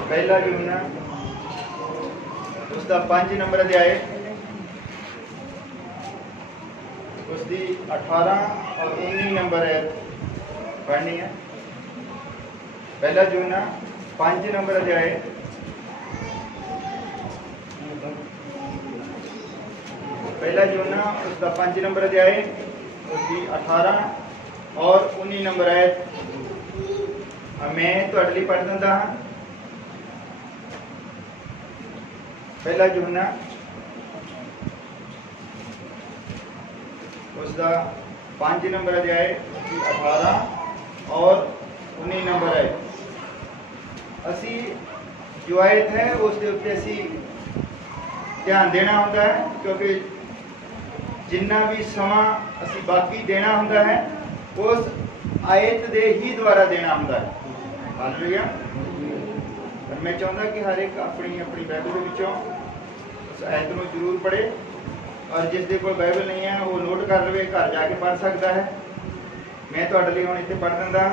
पहला यूहन्ना उसका 5 नंबर अध्याय उसकी 18 और 19 नंबर है पढ़नी है। पहला यूहन्ना 5 नंबर अध्याय पहला यूहन्ना उसका 5 नंबर अध्याय उसकी 18 और 19 नंबर है। मैं तुहाडे लई पढ़ दिंदा हां। पहला यूहन्ना उसका 5 नंबर अध्याय 18 और 19 नंबर है। असी जो आयत है उसके उत्ते असी ध्यान देना होता है, क्योंकि जिन्ना भी समा असी बाकी देना होता है उस आयत दे ही द्वारा देना होता है। हालेलुया। पर मैं चाहता कि हर एक अपनी अपनी बाइबल के विचों उस आयत को जरूर पढ़े, और जिस दे कोल बाइबल नहीं है वो नोट कर लवे, घर जाके पढ़ सकता है। मैं तुहाडे लई हुण इत्थे पढ़ दिंदा।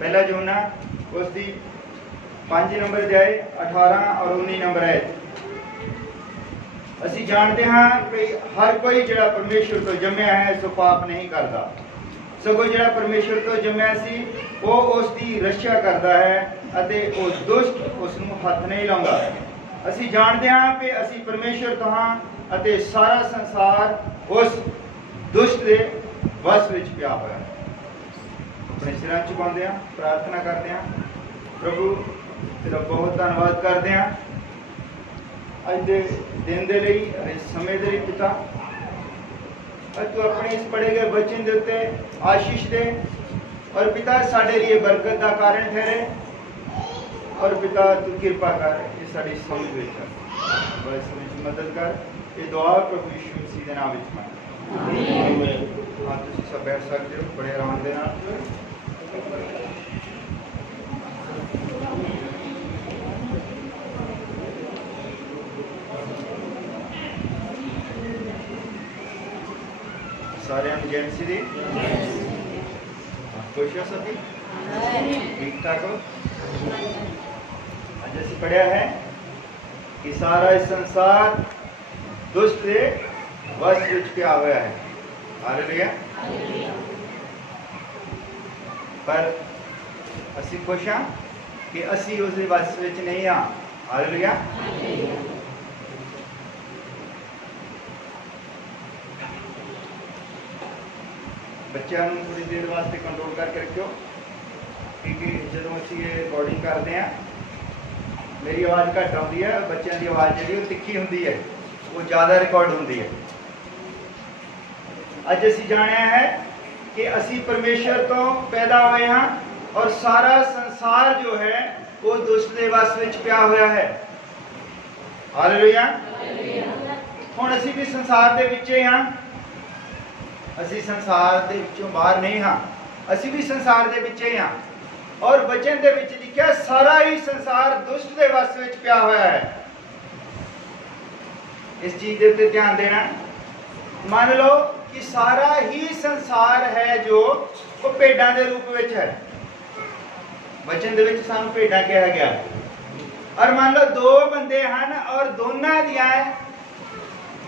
पहला यूहन्ना उसकी 5 नंबर अध्याय 18 और 19 नंबर है। असी जानते हैं कि हर कोई जिहड़ा परमेश्वर तो जम्मिया है सो पाप नहीं करता, सगों जिहड़ा परमेश्वर तो जम्मिया सी वो उसकी रक्षा करता है अते वो दुष्ट उसनूं हथ नहीं लाउंदा। असी जानते हैं कि असी परमेश्वर तो हाँ अते सारा संसार उस दुष्ट के वश विच पिया होया है। अपने सिरां झुकाउंदे हां, प्रार्थना करते हैं। प्रभु तेरा बहुत धन्नवाद करते हैं अज दे दिन दे लई, इस समय दे लई पिता। अज तू अपने इस पढ़े गए वचन दे उत्ते आशीष दे, और पिता साडे लिए बरकत का कारण ठहरे, और पिता तू कृपा कर ये साडी समझ विच बस समझ मदद कर। ये दुआ प्रभु यीशु मसीह दे नाम विच मांगते आमीन। हाँ तुसीं सब बैठ सकते हो बड़े आराम दे नाल। सारे एमरजेंसी दी खुश हो सभी, ठीक ठाक हो। आज असीं पढ़िया है कि सारा इस संसार दुष्ट के वश विच पिया होया है। हालेलुया। पर असीं खुश हाँ कि असीं उस वश विच नहीं हाँ। हालेलुया। बच्चों थोड़ी देर वास्ते कंट्रोल करके रखियो, क्योंकि जो असीं ये रिकॉर्डिंग करते हैं मेरी आवाज़ घट आती है, बच्चों की आवाज़ जी तिखी होंगी है, वो ज़्यादा रिकॉर्ड होती है। अज असीं जानिया है कि असीं परमेश्वर तो पैदा हुए हाँ, और सारा संसार जो है वो दुष्ट के वश विच पिया होया है। हालेलुया। हुण असीं भी संसार दे विच ही हाँ, असी संसार दे विचों बाहर नहीं हाँ, असी भी संसार दे विच ही हाँ। और वचन दे विच लिखिया सारा ही संसार दुष्ट दे वश विच पिया होया है। इस चीज दे उत्ते ध्यान देना। मान लो कि सारा ही संसार है जो वो भेडां दे रूप विच है। वचन दे विच सानूं भेडां कहा गया। और मान लो दो बंदे हन और दोनों दियां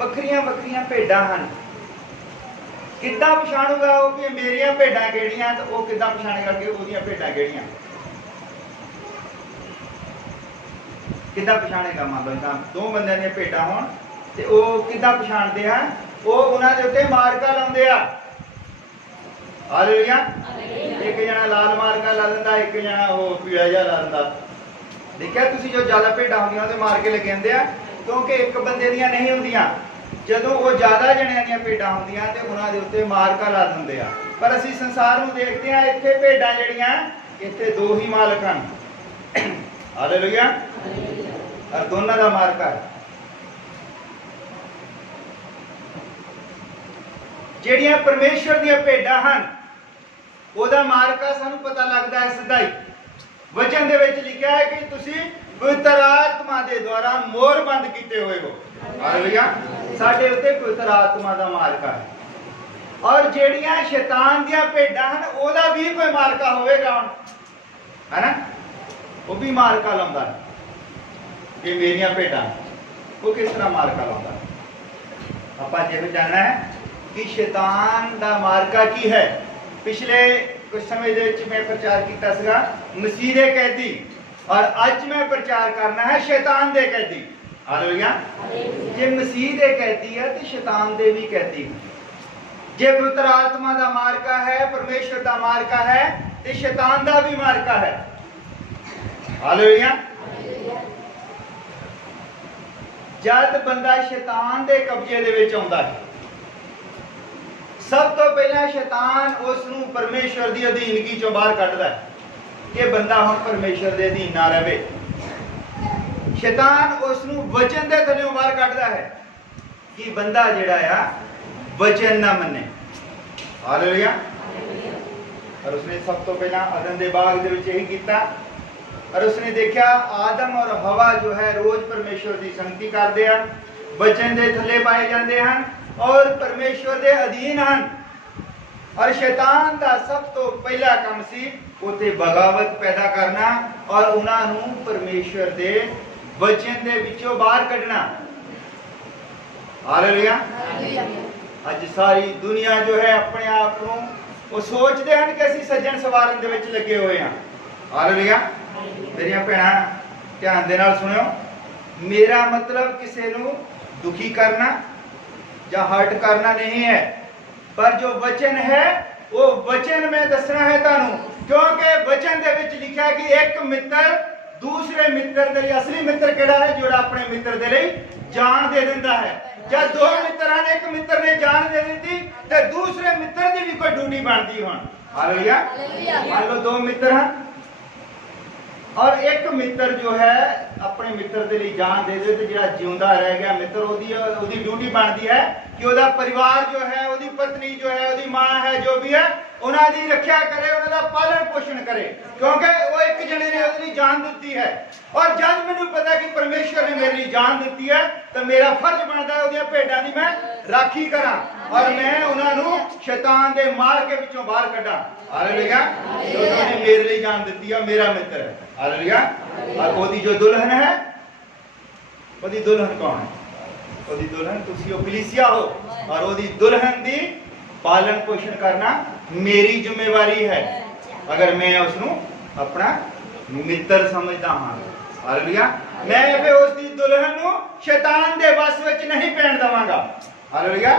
वखरियां वखरियां भेडां हन, किद्दां पछाणूगा वो कि मेरियां भेडां किहड़ियां, तो वो किद्दां पछाणेगा कि ओहदियां भेडां किहड़ियां, किद्दां पछाणेगा। मान लो इदां दो बंदियां दीयां भेडां होण ते वो किद्दां पछाणदे आ, वो उन्हां दे उत्ते मार्का लाउंदे आ। हालेलुया। एक जना लाल मार्का ला लैंदा, एक जना वो पीला जिहा ला लैंदा। देखिया तुसीं जो ज़्यादा भेडां होंदियां ओहदे मार्के लगे हुंदे आ, क्योंकि एक बंदे दीयां नहीं होंदियां। जदों वो ज़्यादा जणियां दीयां भेडां होंदियां ते उन्हां दे उत्ते मार्का ला दिंदे आ। पर असीं संसार नूं देखदे आ, इत्थे भेडां जिहड़ियां इत्थे दो ही मालक हन। हालेलुया। और दोनों का मार्का है। जिहड़ियां परमेश्वर दीयां भेडां हन ओहदा मार्का सानूं पता लगदा है सीधा ही। वचन दे विच लिखिया है कि तुसीं पवित्र आत्मा दे द्वारा मोहर बंद कीते हुए हो। हालेलुया। साडे उत्ते पवित्र आत्मा दा मार्का है। और जेड़ियां शैतान दियां भेडां हन ओहदा भी कोई मार्का होवेगा, है ना। वो भी मारका लाਉਂਦਾ है कि मेरिया भेडां, वो किस तरह मारका लाਉਂਦਾ है? ਆਪਾਂ ਜੇ जानना है कि शैतान दा मारका की है। पिछले कुछ समय दे विच मैं प्रचार कीता सीगा मसीह दे कैदी, और अज मैं प्रचार करना है शैतान दे कैदी। हालेलुया। जे मसीह दे कैदी है तो शैतान दे भी कैदी। जे पवित्र आत्मा दा मारका है, परमेश्वर दा मारका है, तो शैतान दा भी मारका है। हालेलुया। जद बंदा शैतान दे कब्जे दे विच आउंदा है, सब तो पहला शैतान उसनू परमेश्वर दी अधीनगी चों बाहर कढदा है कि बंदा हुण परमेश्वर दे अधीन ना रहे। शैतान उसनू वचन दे थल्लों बाहर कढदा है कि बंदा जिहड़ा आ वचन ना मन्ने। हालेलुया। और उसने सब तो पहला अदन दे बाग दे विच यही कीता, और उसने देखा आदम और हवा जो है रोज परमेश्वर की संगति करते हैं, वचन दे थले पाए जाते हैं और परमेश्वर दे अधीन हैं। और शैतान का सब तो पहला काम सी उते बगावत पैदा करना और उन्होंने परमेश्वर दे वचन दे विचों बाहर कढ़ना। हालेलुया। अज सारी दुनिया जो है अपने आप को वो सोचते हैं कि असीं सज्जन सवारन दे विच लगे हुए हैं। हालेलुया। मेरिया भैणां ध्यान दे नाल सुनियो, मेरा मतलब किसी नूं दुखी करना या हर्ट करना नहीं है, पर जो वचन है वो वचन में दसना है तुहानूं, क्योंकि वचन दे विच लिखा है कि एक मित्र दूसरे मित्र दे लई, असली मित्र किहड़ा है? जो अपने मित्र दे लई जान दे दिंदा है। जब दो मित्र हैं, एक मित्र ने जान दे दी तो दूसरे मित्र की भी कोई ड्यूटी बनती हुण। हालेलुया। मान लो दो मित्र हैं और एक मित्र जो है अपने मित्र के लिए जान दे दे, तो जो जिंदा रह गया मित्र ओदी ड्यूटी बनती है कि ओदा परिवार जो है, ओदी पत्नी जो है, ओदी मां है, जो भी है, उन्होंने रक्षा करे, उन्होंने पालन पोषण करे, क्योंकि वो एक जने ने उसकी जान दी है। और जब मैनू पता कि परमेश्वर ने मेरे लिए जान दी है तो मेरा फर्ज बनता है उहदियां भेडां दी मैं राखी करा और मैं उन्होंने शैतान के मार के विचों बाहर कढा। हालेलुया। उन्होंने मेरे लिए जान दी है, मेरा मित्र है। हालेलुया। और ओदी जो दुल्हन है, ओदी दुल्हन कौन है? ओदी दुल्हन तुसी ओ कलीसिया हो, और ओदी दुल्हन दी पालन पोषण करना मेरी जिम्मेवारी है, अगर मैं उसनू अपना मित्र समझदा हां। हालेलुया। मैं फिर उसकी दुल्हन नू शैतान दे वस विच नहीं पैण देवांगा। हालेलुया।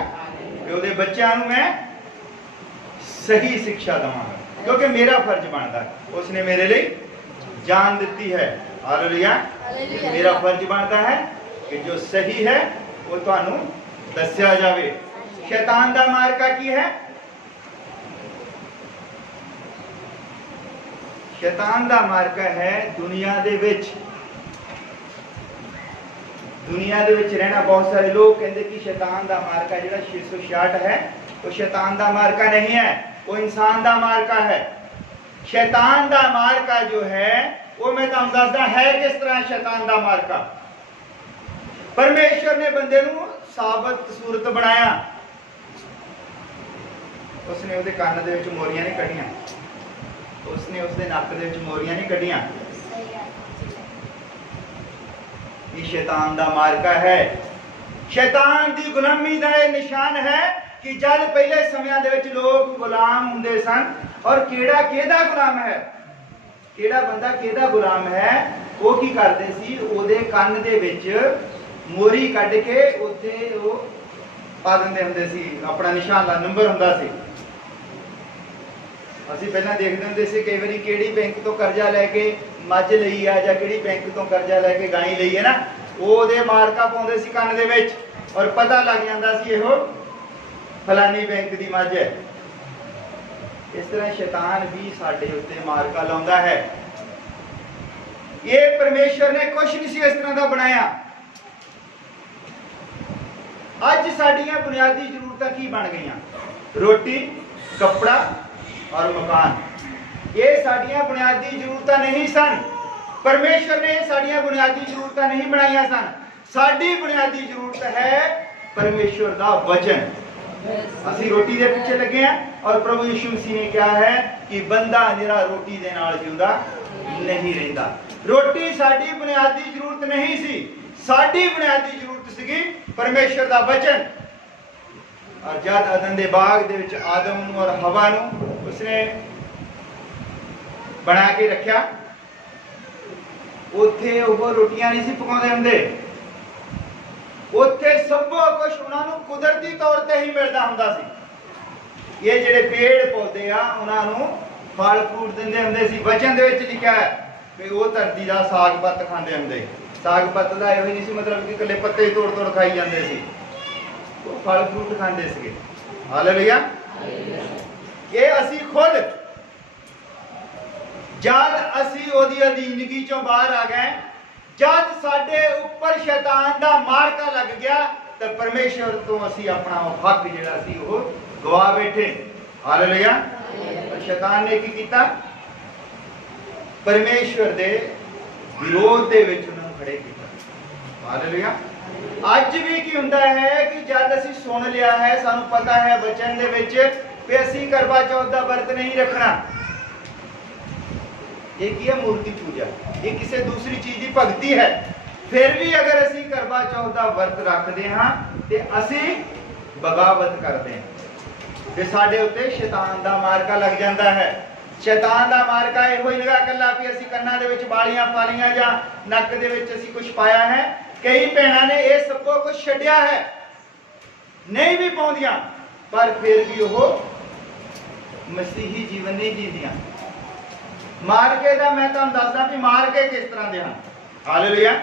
कि ओदे बच्चों नू मैं सही शिक्षा देवांगा, क्योंकि मेरा फर्ज बनता है, उसने मेरे लिए जान दी है। हालेलुया। मेरा फर्ज बनता है कि जो सही है वो तुहानू दस्या जावे। शैतान दा मार्का की है? शैतान दा मार्का है दुनिया दे विच। दुनिया दे विच रहना, बहुत सारे लोग कहते कि शैतान दा मार्का जिहड़ा 666 है वो शैतान दा मार्का नहीं है, वो इंसान दा मार्का है। शैतान दा मार्का जो है वो मैं तुहानू दसदा है किस तरह शैतान दा मार्का। परमेश्वर ने बंदे नू साबत सूरत बनाया, उसने उसके कान दे विच मोरियां नहीं कढ़ियां, उसने उसके नक दे विच मोरियां नहीं कढ़ियां। ये शैतान दा मार्का है। शैतान दी गुलामी दा ये निशान है कि जब पहले समय दे विच लोग गुलाम हुंदे सन, और केड़ा केदा गुलाम है, केड़ा बंदा केदा गुलाम है, वो की करदे सी, ओदे कान दे विच मोरी कढ के उत्थे वो पा दिंदे हुंदे सी, अपना निशान दा नंबर हुंदा सी। ਅਸੀਂ ਪਹਿਲਾਂ ਦੇਖਦੇ ਹੁੰਦੇ ਸੀ ਕਈ ਵਾਰੀ ਕਿਹੜੀ ਬੈਂਕ ਤੋਂ ਕਰਜ਼ਾ ਲੈ ਕੇ ਮੱਝ ਲਈ ਆ ਜਾਂ ਕਿਹੜੀ ਬੈਂਕ ਤੋਂ ਕਰਜ਼ਾ ਲੈ ਕੇ ਗਾਈ ਲਈ ਹੈ ਨਾ, ਉਹਦੇ ਮਾਰਕਾ ਪਾਉਂਦੇ ਸੀ ਕੰਨ ਦੇ ਵਿੱਚ, ਔਰ ਪਤਾ ਲੱਗ ਜਾਂਦਾ ਸੀ ਇਹੋ ਫਲਾਨੀ ਬੈਂਕ ਦੀ ਮੱਝ ਹੈ। ਇਸ ਤਰ੍ਹਾਂ ਸ਼ੈਤਾਨ ਵੀ ਸਾਡੇ ਉੱਤੇ ਮਾਰਕਾ ਲਾਉਂਦਾ ਹੈ। ਇਹ ਪਰਮੇਸ਼ਰ ਨੇ ਕੁਛ ਨਹੀਂ ਸੀ ਇਸ ਤਰ੍ਹਾਂ ਦਾ ਬਣਾਇਆ। ਅੱਜ ਸਾਡੀਆਂ ਬੁਨਿਆਦੀ ਜ਼ਰੂਰਤਾਂ ਕੀ ਬਣ ਗਈਆਂ? ਰੋਟੀ, कपड़ा और मकान। ये साड़ियां बुनियादी जरूरतां नहीं सन। परमेश्वर ने साड़ियां बुनियादी जरूरतां नहीं बनाईयां सन। साडी बुनियादी जरूरत है परमेश्वर दा वचन। असी रोटी दे पीछे लगे हैं और प्रभु यीशु मसीह ने कहा है कि बंदा निरा रोटी दे नाल जींदा नहीं रहिंदा। रोटी साडी बुनियादी जरूरत नहीं सी, साडी बुनियादी जरूरत सीगी परमेश्वर दा वचन। और जद अदन दे बाग दे विच आदम नूं और हवा नूं उसने बना के रखिया, उत्थे वो रोटियां नहीं सी पकाउंदे हुंदे, उत्थे सब कुछ उन्हां नूं कुदरती तौर ते ही मिलदा हुंदा सी। ये जिहड़े पेड़ पौधे आ उन्हां नूं फल फ्रूट दिंदे हुंदे सी। वचन दे विच लिखिआ है कि वो धरती दा साग पत्त खांदे हुंदे। साग पत्त दा इहो ही नहीं सी मतलब कि कल्ले पत्ते ही तोड़ तोड़ खाई जांदे सी, वो फल फ्रूट खांदे सीगे। हालेलुया। ये असी खुद जद असी ओदी अधीनगी चों बाहर आ गए, जद साडे उपर शैतान दा मारका लग गया, तो परमेश्वर तो असी अपना हक जिहड़ा सी वो गवा बैठे। हालेलुया। शैतान ने की कीता? परमेश्वर दे विरोध दे विच उन्हां नूं खड़े कीता। हालेलुया। अज भी की हुंदा है कि जद असी सुन लिया है, सानू पता है वचन दे विच कि असी करवा चौथ दा व्रत नहीं रखना, ये की है? मूर्ति पूजा, ये किसी दूसरी चीज की भगती है। फिर भी अगर असी करवा चौथ दा व्रत रखते हाँ ते असी बगावत करते हैं, ते साडे उत्ते शैतान दा मारका लग जाता है। शैतान दा मारका इहो ही लगा कल्ला भी असी कन्नां दे विच बालियां पालियां जां नक दे विच असी कुछ पाया है। कई भैणां ने ये सब कुछ छड्डिया है, नहीं भी पाउंदियां, पर फिर भी वो मसीही जीवन नहीं जींदियां। मारके दा मैं तुहानूं दसदा भी मारके किस तरह दे हन। हालेलुया।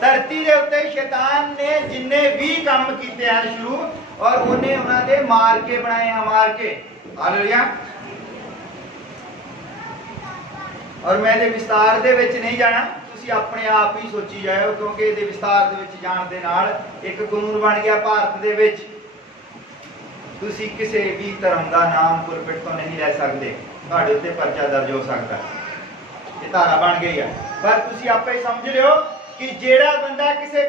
धरती दे उत्ते शैतान ने जिन्ने भी काम कीते हैं शुरू, और उन्हें उन्हां दे मारके बनाए हैं, मारके। हालेलुया। और मैं दे विस्तार दे विच नहीं जाना, तुसी अपने आप ही सोची जाओ, क्योंकि इहदे विस्तार दे विच जाण दे नाल एक कानून बन गया भारत दे विच, तुसी किसी भी धर्म का नाम पुलपिट तो नहीं ले सकते, तुहाडे उत्ते परचा दर्ज हो सकता है, ये धारा बन गई है। पर तुसी आपे समझ लियो कि जेड़ा बंदा किसी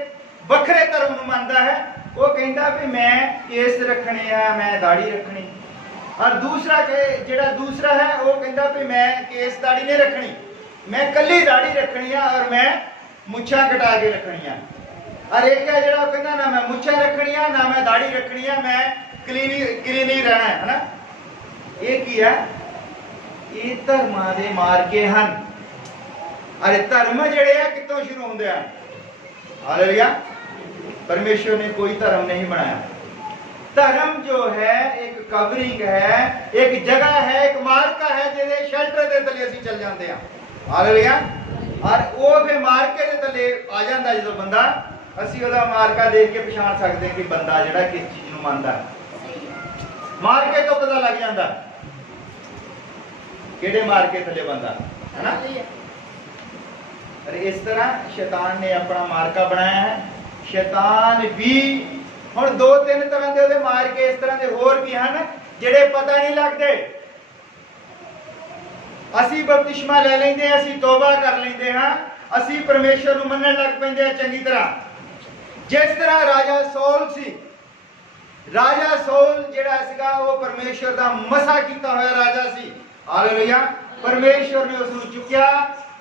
वखरे धर्म नूं मनदा है, वो कहंदा भी मैं केस रखने है, मैं दाढ़ी रखनी, और दूसरा जेड़ा दूसरा है वो कहंदा भी मैं केस दाढ़ी नहीं रखनी, मैं कल्ली दाढ़ी रखनी है और मैं मुच्छां कटा के रखनी है। और एक है जेड़ा कहंदा ना मैं मुच्छां रखनी है ना मैं दाढ़ी रखनी है, मैं क्लीन ही रहना है ना। ये की है? ये धर्मां दे मारके हन। अरे धर्म जेड़े है कितों शुरू होंदे हैं? हालेलुया। परमेश्वर ने कोई धर्म नहीं बनाया। धर्म जो है एक कवरिंग है, एक जगह है, एक मार्का है जिहदे शेल्टर दे तले असीं चल जाते हैं। हालेलुया। और वो फिर मार्के दे तले आ जाता है, जो बंदा असीं ओहदा मार्का देख के पछाण सकते हैं कि बंदा जिहड़ा किस चीज नूं मनदा है। मार्के तो पता लग जाता किहड़े मार्के थले बंदा है ना। अरे इस तरह शैतान ने अपना मार्का बनाया है। शैतान भी हुण दो तीन तरह के मार्के इस तरह के होर भी हैं जिहड़े पता नहीं लगते। असी बपतिस्मा ले लेंदे, असी तौबा कर लेंदे हां, असी परमेश्वर नूं मनण लग पैंदे हां चंगी तरह। जिस तरह राजा सौल सी, राजा सौल जिहड़ा सीगा वो परमेश्वर दा मसा कीता होया राजा सी। हालेलुया। परमेश्वर ने उसनूं चुक्या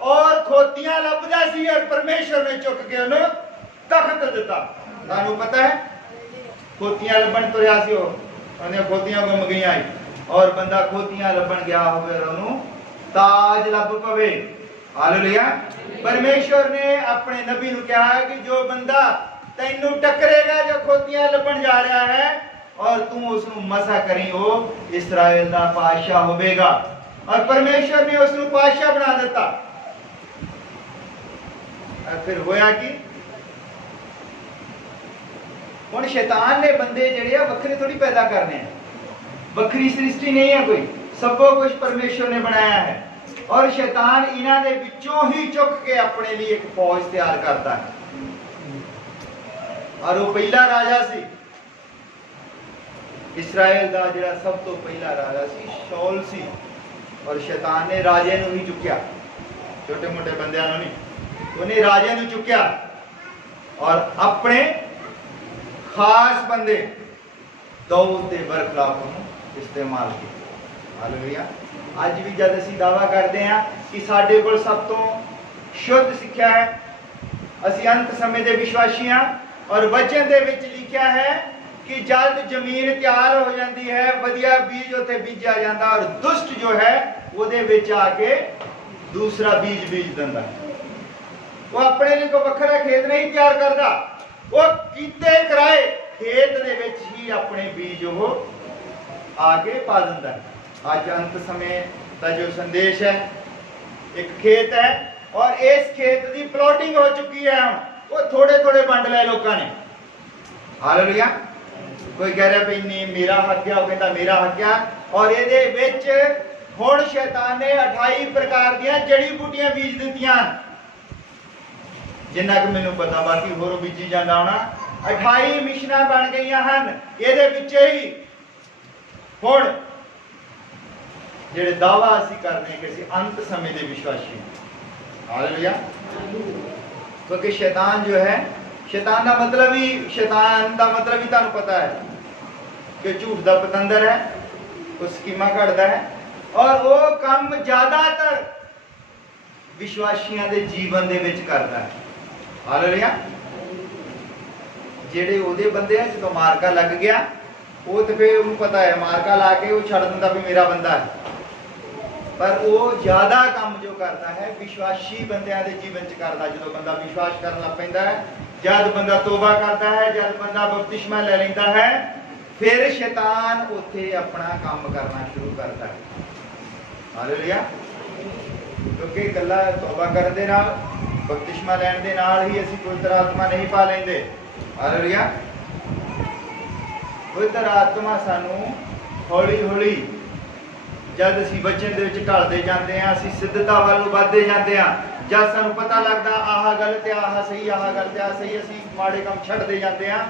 और खोतियां लभदा सी और परमेश्वर ने चुक के उन्हें तख्त दिता। तुहानूं पता है खोतियां लभण तुरिया सी, उन्हें खोतियां गुम गईयां और बंदा खोतियां लभण गया होवे और उन्होंने ताज लभ पवे। हालेलुया। परमेश्वर ने अपने नबी नूं कहा कि जो बंदा तैनू टकरेगा जो खोतियां लभण जा रहा है और तू उसनूं मसा करी, वो इस्राएल दा पातशाह होवेगा। और परमेश्वर ने उसनूं पातशाह बना दिता। और फिर होया कि हुण शैतान ने बंदे जिहड़े आ वखरे थोड़ी पैदा करने हैं, वखरी सृष्टि नहीं है कोई, सब कुछ परमेश्वर ने बनाया है। और शैतान इन्हां दे विचों ही चुक के अपने लिए एक फौज तैयार करता है। और वो पहला राजा सी इस्राएल दा, जिहड़ा सब तो पहला राजा सी शौल सी। और शैतान ने राजे नूं ही चुक्या, छोटे मोटे बंदियां नूं नहीं, उन्हें राजे नूं चुक्या और अपने खास बंदे दाऊद दे बरखलाफ इस्तेमाल किया। ਹਾਲੇਲੂਇਆ। ਅੱਜ ਵੀ ਜਦ ਅਸੀਂ ਦਾਵਾ ਕਰਦੇ ਹਾਂ ਕਿ ਸਾਡੇ ਕੋਲ ਸਭ ਤੋਂ ਸ਼ੁੱਧ ਸਿੱਖਿਆ ਹੈ, ਅਸੀਂ ਅੰਤ ਸਮੇਂ ਦੇ ਵਿਸ਼ਵਾਸੀ ਹਾਂ, ਔਰ ਵਚਨ ਦੇ ਵਿੱਚ ਲਿਖਿਆ ਹੈ ਕਿ ਜਦ ਜ਼ਮੀਨ ਤਿਆਰ ਹੋ ਜਾਂਦੀ ਹੈ, ਵਧੀਆ ਬੀਜ ਉੱਥੇ ਬੀਜਿਆ ਜਾਂਦਾ, ਔਰ ਦੁਸ਼ਟ ਜੋ ਹੈ ਉਹਦੇ ਵਿੱਚ ਆ ਕੇ ਦੂਸਰਾ ਬੀਜ ਬੀਜ ਦਿੰਦਾ। ਉਹ ਆਪਣੇ ਲਈ ਕੋਈ ਵੱਖਰਾ ਖੇਤ ਨਹੀਂ ਤਿਆਰ ਕਰਦਾ, ਉਹ ਕੀਤੇ ਕਰਾਏ ਖੇਤ ਦੇ ਵਿੱਚ ਹੀ ਆਪਣੇ ਬੀਜ ਉਹ ਆ ਕੇ ਪਾ ਦਿੰਦਾ। ਅੱਜ ਅੰਤ ਸਮੇਂ ਦਾ ਜੋ ਸੰਦੇਸ਼ ਹੈ, ਇੱਕ ਖੇਤ ਹੈ ਔਰ ਇਸ ਖੇਤ ਦੀ ਪਲੋਟਿੰਗ ਹੋ ਚੁੱਕੀ ਹੈ। ਉਹ ਥੋੜੇ ਥੋੜੇ ਵੰਡ ਲਏ ਲੋਕਾਂ ਨੇ। ਹਾਲੇਲੂਇਆ। ਕੋਈ ਕਹਿ ਰਿਹਾ ਵੀ ਨਹੀਂ ਮੇਰਾ ਹੱਕ ਹੈ, ਉਹ ਕਹਿੰਦਾ ਮੇਰਾ ਹੱਕ ਹੈ। ਔਰ ਇਹਦੇ ਵਿੱਚ ਹੁਣ ਸ਼ੈਤਾਨ ਨੇ 28 ਪ੍ਰਕਾਰ ਦੀਆਂ ਜੜੀ ਬੂਟੀਆਂ ਬੀਜ ਦਿੱਤੀਆਂ, ਜਿੰਨਾ ਕਿ ਮੈਨੂੰ ਪਤਾ, ਬਾਕੀ ਹੋਰ ਬੀਜੀ ਜਾਂਦਾ ਹੋਣਾ। 28 ਮਿਸ਼ਨਾਂ ਬਣ ਗਈਆਂ ਹਨ ਇਹਦੇ ਵਿੱਚ ਹੀ। ਹੁਣ ਜਿਹੜੇ ਦਾਵਾ ਅਸੀਂ ਕਰਦੇ ਕਿ ਅਸੀਂ ਅੰਤ ਸਮੇਂ ਦੇ ਵਿਸ਼ਵਾਸੀ ਹਾਂ। ਹਾਲੇਲੂਇਆ। ਕਿਉਂਕਿ ਸ਼ੈਤਾਨ ਜੋ ਹੈ, ਸ਼ੈਤਾਨ ਦਾ ਮਤਲਬ ਹੀ ਤੁਹਾਨੂੰ ਪਤਾ ਹੈ ਕਿ ਝੂਠ ਦਾ ਪਤੰਦਰ ਹੈ, ਉਹ ਸਕੀਮਾਂ ਘੜਦਾ ਹੈ, ਔਰ ਉਹ ਕੰਮ ਜ਼ਿਆਦਾਤਰ ਵਿਸ਼ਵਾਸੀਆਂ ਦੇ ਜੀਵਨ ਦੇ ਵਿੱਚ ਕਰਦਾ ਹੈ। ਹਾਲੇਲੂਇਆ। ਜਿਹੜੇ ਉਹਦੇ ਬੰਦੇ ਆ, ਜਦੋਂ ਮਾਰਕਾ ਲੱਗ ਗਿਆ ਉਹ ਤੇ ਫਿਰ ਉਹਨੂੰ ਪਤਾ ਹੈ, ਮਾਰਕਾ ਲਾ ਕੇ ਉਹ ਛੱਡ ਦਿੰਦਾ ਵੀ ਮੇਰਾ ਬੰਦਾ ਹੈ। ਪਰ ਉਹ ਜ਼ਿਆਦਾ ਕੰਮ ਜੋ ਕਰਦਾ ਹੈ ਵਿਸ਼ਵਾਸੀ ਬੰਦਿਆਂ ਦੇ ਜੀਵਨ 'ਚ ਕਰਦਾ। ਜਦੋਂ ਬੰਦਾ ਵਿਸ਼ਵਾਸ ਕਰਨ ਲੱਗ ਪੈਂਦਾ ਹੈ, ਜਦ ਬੰਦਾ ਤੋਬਾ ਕਰਦਾ ਹੈ, ਜਦ ਬੰਦਾ ਬਪਤਿਸਮਾ ਲੈ ਲੈਂਦਾ ਹੈ, ਫਿਰ ਸ਼ੈਤਾਨ ਉੱਥੇ ਆਪਣਾ ਕੰਮ ਕਰਨਾ ਸ਼ੁਰੂ ਕਰਦਾ ਹੈ। ਹਾਲੇਲੂਇਆ। ਕਿਉਂਕਿ ਇਕੱਲਾ ਤੋਬਾ ਕਰਨ ਦੇ ਨਾਲ, ਬਪਤਿਸਮਾ ਲੈਣ ਦੇ ਨਾਲ ਹੀ ਅਸੀਂ ਪਵਿੱਤਰ ਆਤਮਾ ਨਹੀਂ ਪਾ ਲੈਂਦੇ। ਹਾਲੇਲੂਇਆ। ਪਵਿੱਤਰ ਆਤਮਾ ਸਾਨੂੰ ਹੌਲੀ ਹੌਲੀ ਜਦ ਅਸੀਂ ਵਚਨ ਦੇ ਵਿੱਚ ਢਲਦੇ ਜਾਂਦੇ ਹਾਂ, ਅਸੀਂ ਸਿੱਧਤਾ ਵੱਲ ਨੂੰ ਵੱਧਦੇ ਜਾਂਦੇ ਹਾਂ। ਜਦ ਸਾਨੂੰ ਪਤਾ ਲੱਗਦਾ ਆਹ ਗਲਤ ਹੈ, ਆਹ ਸਹੀ, ਆਹ ਗਲਤ ਹੈ, ਆਹ ਸਹੀ, ਅਸੀਂ ਮਾੜੇ ਕੰਮ ਛੱਡਦੇ ਜਾਂਦੇ ਹਾਂ,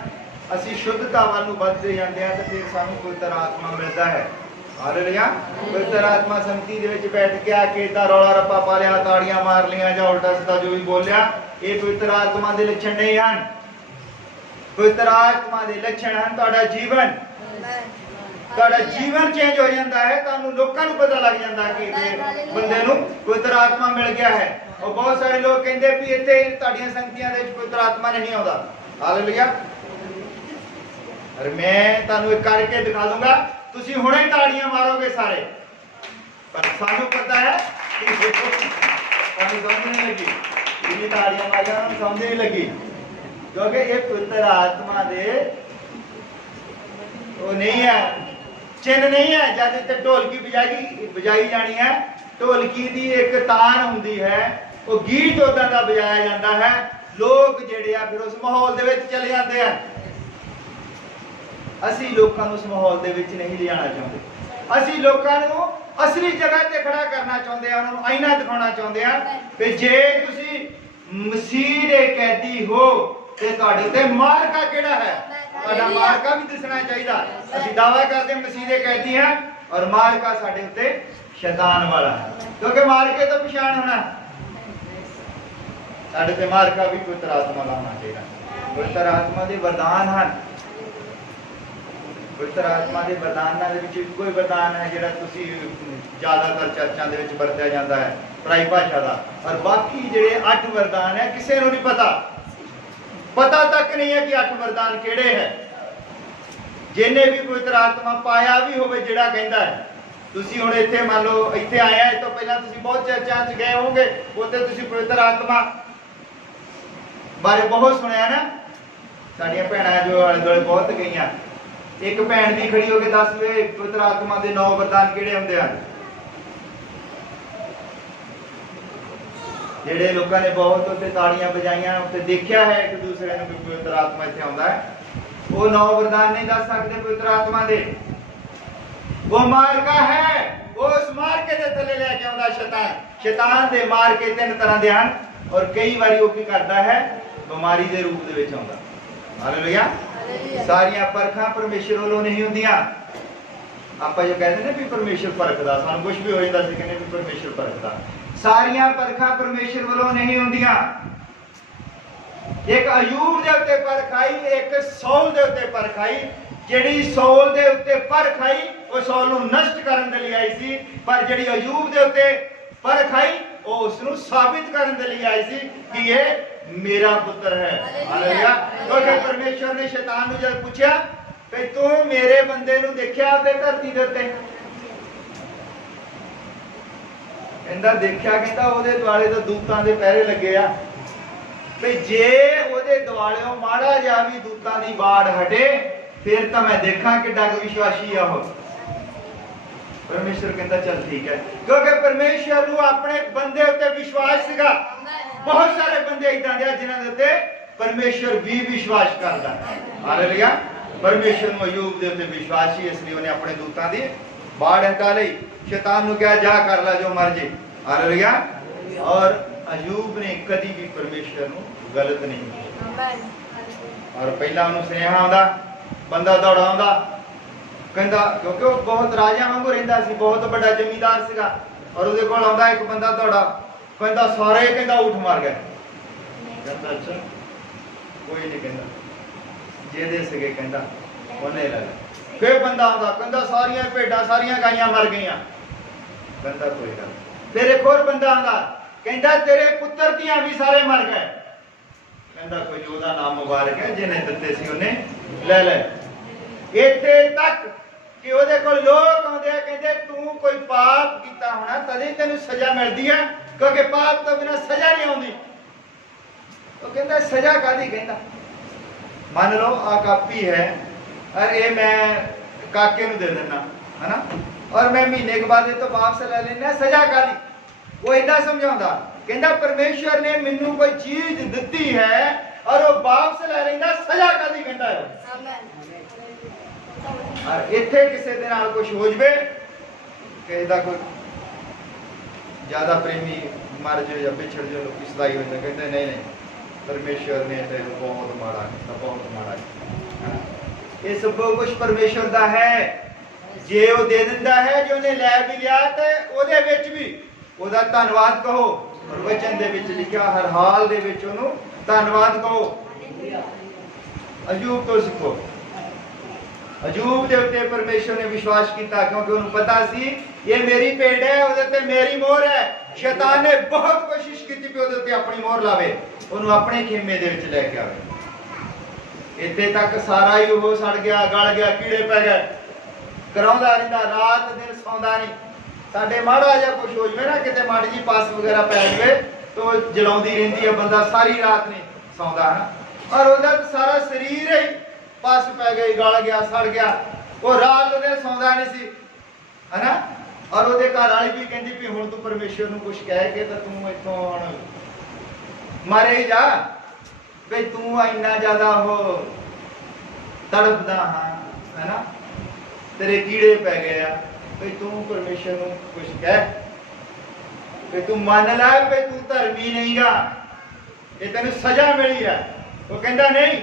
ਅਸੀਂ ਸ਼ੁੱਧਤਾ ਵੱਲ ਨੂੰ ਵੱਧਦੇ ਜਾਂਦੇ ਹਾਂ, ਤੇ ਫਿਰ ਸਾਨੂੰ ਪਵਿੱਤਰ ਆਤਮਾ ਮਿਲਦਾ ਹੈ। ਹਾਲੇਲੂਇਆ। ਪਵਿੱਤਰ ਆਤਮਾ ਸੰਗਤੀ ਦੇ ਵਿੱਚ ਬੈਠ ਕੇ ਆ ਕੇ ਤਾਂ ਰੌਲਾ ਰੱਪਾ ਪਾ ਲਿਆ, ਤਾੜੀਆਂ ਮਾਰ ਲੀਆਂ ਜਾਂ ਉਲਟਾ ਸਿੱਧਾ ਜੋ ਵੀ ਬੋਲਿਆ, ਇਹ ਪਵਿੱਤਰ ਆਤਮਾ ਦੇ ਲੱਛਣ ਨਹੀਂ ਹਨ। ਪਵਿੱਤਰ ਆਤਮਾ ਦੇ ਲੱਛਣ ਹਨ ਤੁਹਾਡਾ ਜੀਵਨ ਚੇਂਜ ਹੋ ਜਾਂਦਾ ਹੈ। ਤੁਹਾਨੂੰ ਲੋਕਾਂ ਨੂੰ ਪਤਾ ਲੱਗ ਜਾਂਦਾ ਕਿ ਬੰਦੇ ਨੂੰ ਪਵਿੱਤਰ ਆਤਮਾ ਮਿਲ ਗਿਆ ਹੈ। ਉਹ ਬਹੁਤ ਸਾਰੇ ਲੋਕ ਕਹਿੰਦੇ ਵੀ ਇੱਥੇ ਤੁਹਾਡੀਆਂ ਸੰਗਤੀਆਂ ਦੇ ਵਿੱਚ ਪਵਿੱਤਰ ਆਤਮਾ ਨਹੀਂ ਆਉਂਦਾ। ਹਾਲੇਲੂਇਆ। ਅਰੇ ਮੈਂ ਤੁਹਾਨੂੰ ਇੱਕ ਕਰਕੇ ਦਿਖਾ ਦੂੰਗਾ, ਤੁਸੀਂ ਹੁਣੇ ਤਾੜੀਆਂ ਮਾਰੋਗੇ ਸਾਰੇ। ਪਰ ਸਾਨੂੰ ਪਤਾ ਹੈ ਕਿ ਸਾਨੂੰ ਸਮਝ ਨਹੀਂ ਲੱਗੀ, ਇਹ ਤਾੜੀਆਂ ਮਾਰੀਆਂ ਸਮਝ ਨਹੀਂ ਲੱਗੀ, ਕਿਉਂਕਿ ਇਹ ਪਵਿੱਤਰ ਆਤਮਾ ਦੇ ਉਹ ਨਹੀਂ ਹੈ, ਚਿੰਨ ਨਹੀਂ ਹੈ। ਜਦ ਇੱਥੇ ਢੋਲਕੀ ਵਜਾਈ ਜਾਣੀ ਹੈ, ਢੋਲਕੀ ਦੀ ਇੱਕ ਤਾਨ ਹੁੰਦੀ ਹੈ, ਉਹ ਗੀਤ ਉਦਾਂ ਦਾ ਵਜਾਇਆ ਜਾਂਦਾ ਹੈ। ਲੋਕ ਜਿਹੜੇ ਆ ਫਿਰ ਉਸ ਮਾਹੌਲ ਦੇ ਵਿੱਚ ਚਲੇ ਜਾਂਦੇ ਆ। ਅਸੀਂ ਲੋਕਾਂ ਨੂੰ ਉਸ ਮਾਹੌਲ ਦੇ ਵਿੱਚ ਨਹੀਂ ਲਿਆਉਣਾ ਚਾਹੁੰਦੇ। ਅਸੀਂ ਲੋਕਾਂ ਨੂੰ ਅਸਲੀ ਜਗ੍ਹਾ ਤੇ ਖੜਾ ਕਰਨਾ ਚਾਹੁੰਦੇ ਆ, ਉਹਨਾਂ ਨੂੰ ਆਈਨਾ ਦਿਖਾਉਣਾ ਚਾਹੁੰਦੇ ਆ ਕਿ ਜੇ ਤੁਸੀਂ ਮਸੀਹ ਦੇ ਕੈਦੀ ਹੋ ਤੇ ਤੁਹਾਡੇ ਉੱਤੇ ਮਾਰਕਾ ਕਿਹੜਾ ਹੈ, ਤੁਹਾਡਾ ਮਾਰਕਾ ਵੀ ਦਿਸਣਾ ਚਾਹੀਦਾ। ਅਸੀਂ ਦਾਵਾ ਕਰਦੇ ਮਸੀਹ ਦੇ ਕੈਦੀ ਹਾਂ ਔਰ ਮਾਰਕਾ ਸਾਡੇ ਉੱਤੇ ਸ਼ੈਤਾਨ ਵਾਲਾ ਹੈ, ਕਿਉਂਕਿ ਮਾਰਕੇ ਤੋਂ ਪਛਾਣ ਹੋਣਾ, ਸਾਡੇ ਤੇ ਮਾਰਕਾ ਵੀ ਪਵਿੱਤਰ ਆਤਮਾ ਦਾ ਹੋਣਾ ਚਾਹੀਦਾ। ਪਵਿੱਤਰ ਆਤਮਾ ਦੇ ਵਰਦਾਨ ਹਨ। ਪਵਿੱਤਰ ਆਤਮਾ ਦੇ ਵਰਦਾਨਾਂ ਦੇ ਵਿੱਚ ਇੱਕੋ ਹੀ ਵਰਦਾਨ ਹੈ ਜਿਹੜਾ ਤੁਸੀਂ ਜ਼ਿਆਦਾਤਰ ਚਰਚਾਂ ਦੇ ਵਿੱਚ ਵਰਤਿਆ ਜਾਂਦਾ ਹੈ, ਪਰਾਈ ਭਾਸ਼ਾ ਦਾ। ਔਰ ਬਾਕੀ ਜਿਹੜੇ 8 ਵਰਦਾਨ ਹੈ ਕਿਸੇ ਨੂੰ ਨਹੀਂ ਪਤਾ ਤੱਕ ਨਹੀਂ ਹੈ ਕਿ 8 ਵਰਦਾਨ ਕਿਹੜੇ ਹੈ। ਜਿਹਨੇ ਵੀ ਪਵਿੱਤਰ ਆਤਮਾ ਪਾਇਆ ਵੀ ਹੋਵੇ ਜਿਹੜਾ ਕਹਿੰਦਾ ਹੈ, ਤੁਸੀਂ ਹੁਣ ਇੱਥੇ ਮੰਨ ਲਓ ਇੱਥੇ ਆਇਆ, ਇਸ ਤੋਂ ਪਹਿਲਾਂ ਤੁਸੀਂ ਬਹੁਤ ਚਰਚਾਂ 'ਚ ਗਏ ਹੋਵੋਗੇ, ਉੱਥੇ ਤੁਸੀਂ ਪਵਿੱਤਰ ਆਤਮਾ ਬਾਰੇ ਬਹੁਤ ਸੁਣਿਆ ਨਾ। ਸਾਡੀਆਂ ਭੈਣਾਂ ਜੋ ਆਲੇ ਦੁਆਲੇ ਬਹੁਤ ਗਈਆਂ, ਇੱਕ ਭੈਣ ਵੀ ਖੜੀ ਹੋ ਕੇ ਦੱਸ ਵੇ ਪਵਿੱਤਰ ਆਤਮਾ ਦੇ 9 ਵਰਦਾਨ ਕਿਹੜੇ ਹੁੰਦੇ ਹਨ। ਜਿਹੜੇ ਲੋਕਾਂ ਨੇ ਬਹੁਤ ਉੱਤੇ ਤਾੜੀਆਂ ਵਜਾਈਆਂ, ਉੱਤੇ ਦੇਖਿਆ ਹੈ ਇੱਕ ਦੂਸਰੇ ਨੂੰ ਕਿ ਪਵਿੱਤਰ ਆਤਮਾ ਇੱਥੇ ਆਉਂਦਾ ਹੈ, ਉਹ 9 ਵਰਦਾਨ ਨਹੀਂ ਦੱਸ ਸਕਦੇ ਪਵਿੱਤਰ ਆਤਮਾ ਦੇ। ਉਹ ਮਾਰਕਾ ਹੈ, ਉਸ ਮਾਰਕੇ ਦੇ ਥੱਲੇ ਲੈ ਕੇ ਆਉਂਦਾ ਸ਼ੈਤਾਨ ਦੇ ਮਾਰਕੇ 3 ਤਰ੍ਹਾਂ ਦੇ ਹਨ, ਔਰ ਕਈ ਵਾਰੀ ਉਹ ਕੀ ਕਰਦਾ ਹੈ, ਬਿਮਾਰੀ ਦੇ ਰੂਪ ਦੇ ਵਿੱਚ ਆਉਂਦਾ। ਹਾਲੇਲੂਇਆ। ਸਾਰੀਆਂ ਪਰਖਾਂ ਪਰਮੇਸ਼ਰ ਵੱਲੋਂ ਨਹੀਂ ਹੁੰਦੀਆਂ। ਆਪਾਂ ਜੋ ਕਹਿੰਦੇ ਨੇ ਵੀ ਪਰਮੇਸ਼ਰ ਪਰਖਦਾ, ਸਾਨੂੰ ਕੁਝ ਵੀ ਹੋ ਜਾਂਦਾ ਸੀ ਕਹਿੰਦੇ ਵੀ ਪਰਮੇਸ਼ਰ ਪਰਖਦਾ। ਸਾਰੀਆਂ ਪਰਖਾਂ ਪਰਮੇਸ਼ਰ ਵੱਲੋਂ ਨਹੀਂ ਹੁੰਦੀਆਂ। ਇੱਕ ਅਯੂਬ ਦੇ ਉੱਤੇ ਪਰਖ ਆਈ, ਇੱਕ ਸੌਲ ਦੇ ਉੱਤੇ ਪਰਖ ਆਈ, ਜਿਹੜੀ ਸੌਲ ਦੇ ਉੱਤੇ ਪਰਖ ਆਈ ਉਹ ਸੌਲ ਨੂੰ ਨਸ਼ਟ ਕਰਨ ਦੇ ਲਈ ਆਈ ਸੀ, ਪਰ ਜਿਹੜੀ ਅਯੂਬ ਦੇ ਉੱਤੇ ਪਰਖ ਆਈ ਉਹ ਉਸ ਨੂੰ ਸਾਬਿਤ ਕਰਨ ਦੇ ਲਈ ਆਈ ਸੀ ਕਿ ਇਹ ਮੇਰਾ ਪੁੱਤਰ ਹੈ। ਹਾਲੇਲੂਇਆ। ਕਿਉਂਕਿ ਪਰਮੇਸ਼ਵਰ ਨੇ ਸ਼ੈਤਾਨ ਨੂੰ ਜਦ ਪੁੱਛਿਆ ਕਿ ਤੂੰ ਮੇਰੇ ਬੰਦੇ ਨੂੰ ਦੇਖਿਆ ਤੇ ਧਰਤੀ ਦੇ ਉੱਤੇ, ਕਹਿੰਦਾ ਦੇਖਿਆ, ਕਹਿੰਦਾ ਉਹਦੇ ਦੁਆਲੇ ਤਾਂ ਦੂਤਾਂ ਦੇ ਪਹਿਰੇ ਲੱਗੇ ਆ, ਤੇ ਜੇ ਉਹਦੇ ਦੁਆਲਿਓਂ ਮਾੜਾ ਜਿਹਾ ਵੀ ਦੂਤਾਂ ਦੀ ਬਾੜ ਹਟੇ ਫਿਰ ਤਾਂ ਮੈਂ ਦੇਖਾਂ ਕਿੱਡਾ ਕੁ ਵਿਸ਼ਵਾਸੀ ਆ ਉਹ। ਪਰਮੇਸ਼ਰ ਕਹਿੰਦਾ ਚੱਲ ਠੀਕ ਹੈ, ਕਿਉਂਕਿ ਪਰਮੇਸ਼ਰ ਨੂੰ ਆਪਣੇ ਬੰਦੇ ਉੱਤੇ ਵਿਸ਼ਵਾਸ ਸੀਗਾ। ਬਹੁਤ ਸਾਰੇ ਬੰਦੇ ਇਦਾਂ ਦੇ ਜਿਨ੍ਹਾਂ ਦੇ ਉੱਤੇ ਪਰਮੇਸ਼ਰ ਵੀ ਵਿਸ਼ਵਾਸ ਕਰਦਾ। ਹਾਲੇਲੂਇਆ। ਪਰਮੇਸ਼ਰ ਨੂੰ ਅਯੂਬ ਦੇ ਉੱਤੇ ਵਿਸ਼ਵਾਸ ਸੀ, ਇਸ ਲਈ ਉਹਨੇ ਆਪਣੇ ਦੂਤਾਂ ਦੀ ਬਾੜ ਹਟਾ ਲਈ। ਸ਼ੈਤਾਨ ਨੂੰ ਕਿਹਾ ਜਾ ਕਰ ਲੈ ਜੋ ਮਰਜ਼ੀ। ਹਾਲੇਲੂਇਆ। ਔਰ ਅਯੂਬ ਨੇ ਕਦੀ ਵੀ ਪਰਮੇਸ਼ਰ ਨੂੰ ਗਲਤ ਨਹੀਂ ਕੀਤਾ। ਔਰ ਪਹਿਲਾਂ ਉਹਨੂੰ ਸੁਨੇਹਾ ਆਉਂਦਾ, ਬੰਦਾ ਦੌੜਾਉਂਦਾ, ਕਹਿੰਦਾ, ਕਿਉਂਕਿ ਉਹ ਬਹੁਤ ਰਾਜਿਆਂ ਵਾਂਗੂ ਰਹਿੰਦਾ ਸੀ, ਬਹੁਤ ਵੱਡਾ ਜ਼ਮੀਂਦਾਰ ਸੀਗਾ, ਔਰ ਉਹਦੇ ਕੋਲ ਆਉਂਦਾ ਇੱਕ ਬੰਦਾ ਦੌੜਾ, ਕਹਿੰਦਾ ਸਾਰੇ ਕਹਿੰਦਾ ਊਠ ਮਾਰ ਗਏ। ਕਹਿੰਦਾ ਅੱਛਾ ਕੋਈ ਨਹੀਂ, ਕਹਿੰਦਾ ਜਿਹਦੇ ਸੀਗੇ ਕਹਿੰਦਾ ਉਹਨੇ ਲੈ ਲਿਆ। ਫਿਰ ਬੰਦਾ ਆਉਂਦਾ, ਕਹਿੰਦਾ ਸਾਰੀਆਂ ਭੇਡਾਂ ਸਾਰੀਆਂ ਗਾਈਆਂ ਮਰ ਗਈਆਂ। ਕਹਿੰਦਾ ਕੋਈ ਗੱਲ। ਫਿਰ ਇੱਕ ਹੋਰ ਬੰਦਾ ਆਉਂਦਾ, ਕਹਿੰਦਾ ਤੇਰੇ ਪੁੱਤਰ ਧੀਆਂ ਵੀ ਸਾਰੇ ਮਰ ਗਏ। ਕਹਿੰਦਾ ਕੋਈ ਉਹਦਾ ਨਾਮ ਮੁਬਾਰਕ ਹੈ, ਜਿਹਨੇ ਦਿੱਤੇ ਸੀ ਉਹਨੇ ਲੈ ਲੈ। ਇੱਥੇ ਤੱਕ ਕਿ ਉਹਦੇ ਕੋਲ ਲੋਕ ਆਉਂਦੇ ਆ, ਕਹਿੰਦੇ ਤੂੰ ਕੋਈ ਪਾਪ ਕੀਤਾ ਹੋਣਾ ਤਦੇ ਤੈਨੂੰ ਸਜ਼ਾ ਮਿਲਦੀ ਹੈ, ਕਿਉਂਕਿ ਪਾਪ ਤੋਂ ਬਿਨਾਂ ਸਜ਼ਾ ਨਹੀਂ ਆਉਂਦੀ। ਉਹ ਕਹਿੰਦਾ ਸਜ਼ਾ ਕਾਦੀ? ਕਹਿੰਦਾ ਮੰਨ ਲਓ ਆ ਕਾਪੀ ਹੈ, ਔਰ ਇਹ ਮੈਂ ਕਾਕੇ ਨੂੰ ਦੇ ਦਿੰਦਾ ਹੈ ਨਾ, ਔਰ ਮੈਂ ਮਹੀਨੇ ਕੇ ਬਾਅਦ ਇਹ ਤੋਂ ਵਾਪਸ ਲੈ ਲੈਣਾ, ਸਜ਼ਾ ਕਾਦੀ? ਉਹ ਏਦਾਂ ਸਮਝਾਉਂਦਾ, ਕਹਿੰਦਾ ਪਰਮੇਸ਼ਵਰ ਨੇ ਮੈਨੂੰ ਕੋਈ ਚੀਜ਼ ਦਿੱਤੀ ਹੈ ਔਰ ਉਹ ਵਾਪਸ ਲੈ ਲੈਂਦਾ, ਸਜ਼ਾ ਕਾਦੀ? ਕਹਿੰਦਾ ਔਰ ਇੱਥੇ ਕਿਸੇ ਦੇ ਨਾਲ ਕੁਝ ਹੋ ਜਵੇ, ਕਿਸੇ ਦਾ ਕੋਈ ਜ਼ਿਆਦਾ ਪ੍ਰੇਮੀ ਮਰ ਜਾਏ ਜਾਂ ਵਿਛੜ ਜਾਏ, ਲੋਕੀ ਸਦਾਈ ਹੋ ਜਾਂਦੇ, ਕਹਿੰਦੇ ਨਹੀਂ ਨਹੀਂ ਪਰਮੇਸ਼ਵਰ ਨੇ ਤੇ ਬਹੁਤ ਮਾੜਾ ਕੀਤਾ, ਬਹੁਤ ਮਾੜਾ ਕੀਤਾ। ਇਹ ਸਭ ਕੁਝ ਪਰਮੇਸ਼ਵਰ ਦਾ ਹੈ। ਜੇ ਉਹ ਦੇ ਦਿੰਦਾ ਹੈ, ਜੇ ਉਹਨੇ ਲੈ ਵੀ ਲਿਆ, ਤੇ ਉਹਦੇ ਵਿੱਚ ਵੀ ਉਹਦਾ ਧੰਨਵਾਦ ਕਹੋ। ਵਚਨ ਦੇ ਵਿੱਚ ਲਿਖਿਆ ਹਰ ਹਾਲ ਦੇ ਵਿੱਚ ਉਹਨੂੰ ਧੰਨਵਾਦ ਕਹੋ। ਅਯੂਬ ਤੋਂ ਸਿੱਖੋ। ਅਯੂਬ ਦੇ ਉੱਤੇ ਪਰਮੇਸ਼ਰ ਨੇ ਵਿਸ਼ਵਾਸ ਕੀਤਾ, ਕਿਉਂਕਿ ਉਹਨੂੰ ਪਤਾ ਸੀ ਇਹ ਮੇਰੀ ਭੇਡ ਹੈ, ਉਹਦੇ ਤੇ ਮੇਰੀ ਮੋਹਰ ਹੈ। ਸ਼ੈਤਾਨ ਨੇ ਬਹੁਤ ਕੋਸ਼ਿਸ਼ ਕੀਤੀ ਕਿ ਉਹਦੇ ਉੱਤੇ ਆਪਣੀ ਮੋਹਰ ਲਾਵੇ, ਉਹਨੂੰ ਆਪਣੇ ਖੇਮੇ ਦੇ ਵਿੱਚ ਲੈ ਕੇ ਆਵੇ। ਇੱਥੇ ਤੱਕ ਸਾਰਾ ਹੀ ਉਹ ਸੜ ਗਿਆ, ਗਲ ਗਿਆ, ਕੀੜੇ ਪੈ ਗਏ, ਕਰਾਉਂਦਾ ਰਹਿੰਦਾ, ਰਾਤ ਦਿਨ ਸੌਂਦਾ ਨਹੀਂ। ਸਾਡੇ ਮਾੜਾ ਜਿਹਾ ਕੁਝ ਹੋ ਜਵੇ ਨਾ, ਕਿਤੇ ਮਾੜੀ ਜੀ ਪਸ ਵਗੈਰਾ ਪੈ ਜਵੇ ਤਾਂ ਜਲਾਉਂਦੀ ਰਹਿੰਦੀ ਹੈ, ਬੰਦਾ ਸਾਰੀ ਰਾਤ ਨਹੀਂ ਸੌਂਦਾ ਹੈ। ਔਰ ਉਹਦਾ ਸਾਰਾ ਸਰੀਰ ਹੀ ਪਸ ਪੈ ਗਈ, ਗਲ ਗਿਆ, ਸੜ ਗਿਆ, ਉਹ ਰਾਤ ਦਿਨ ਸੌਂਦਾ ਨਹੀਂ ਸੀ, ਹੈਨਾ। ਔਰ ਉਹਦੇ ਘਰ ਵਾਲੀ ਵੀ ਕਹਿੰਦੀ ਵੀ ਹੁਣ ਤੂੰ ਪਰਮੇਸ਼ਰ ਨੂੰ ਕੁਝ ਕਹਿ ਕੇ ਤਾਂ ਤੂੰ ਇੱਥੋਂ ਹੁਣ ਮਾਰੇ ਹੀ ਜਾ, ਵੀ ਤੂੰ ਇੰਨਾ ਜ਼ਿਆਦਾ ਉਹ ਤੜਫਦਾ ਹਾਂ, ਹੈਨਾ, ਤੇਰੇ ਕੀੜੇ ਪੈ ਗਏ ਆ, ਵੀ ਤੂੰ ਪਰਮੇਸ਼ਰ ਨੂੰ ਕੁਝ ਕਹਿ, ਵੀ ਤੂੰ ਮੰਨ ਲੈ ਵੀ ਤੂੰ ਧਰਮੀ ਨਹੀਂਗਾ, ਇਹ ਤੈਨੂੰ ਸਜ਼ਾ ਮਿਲੀ ਹੈ। ਉਹ ਕਹਿੰਦਾ ਨਹੀਂ,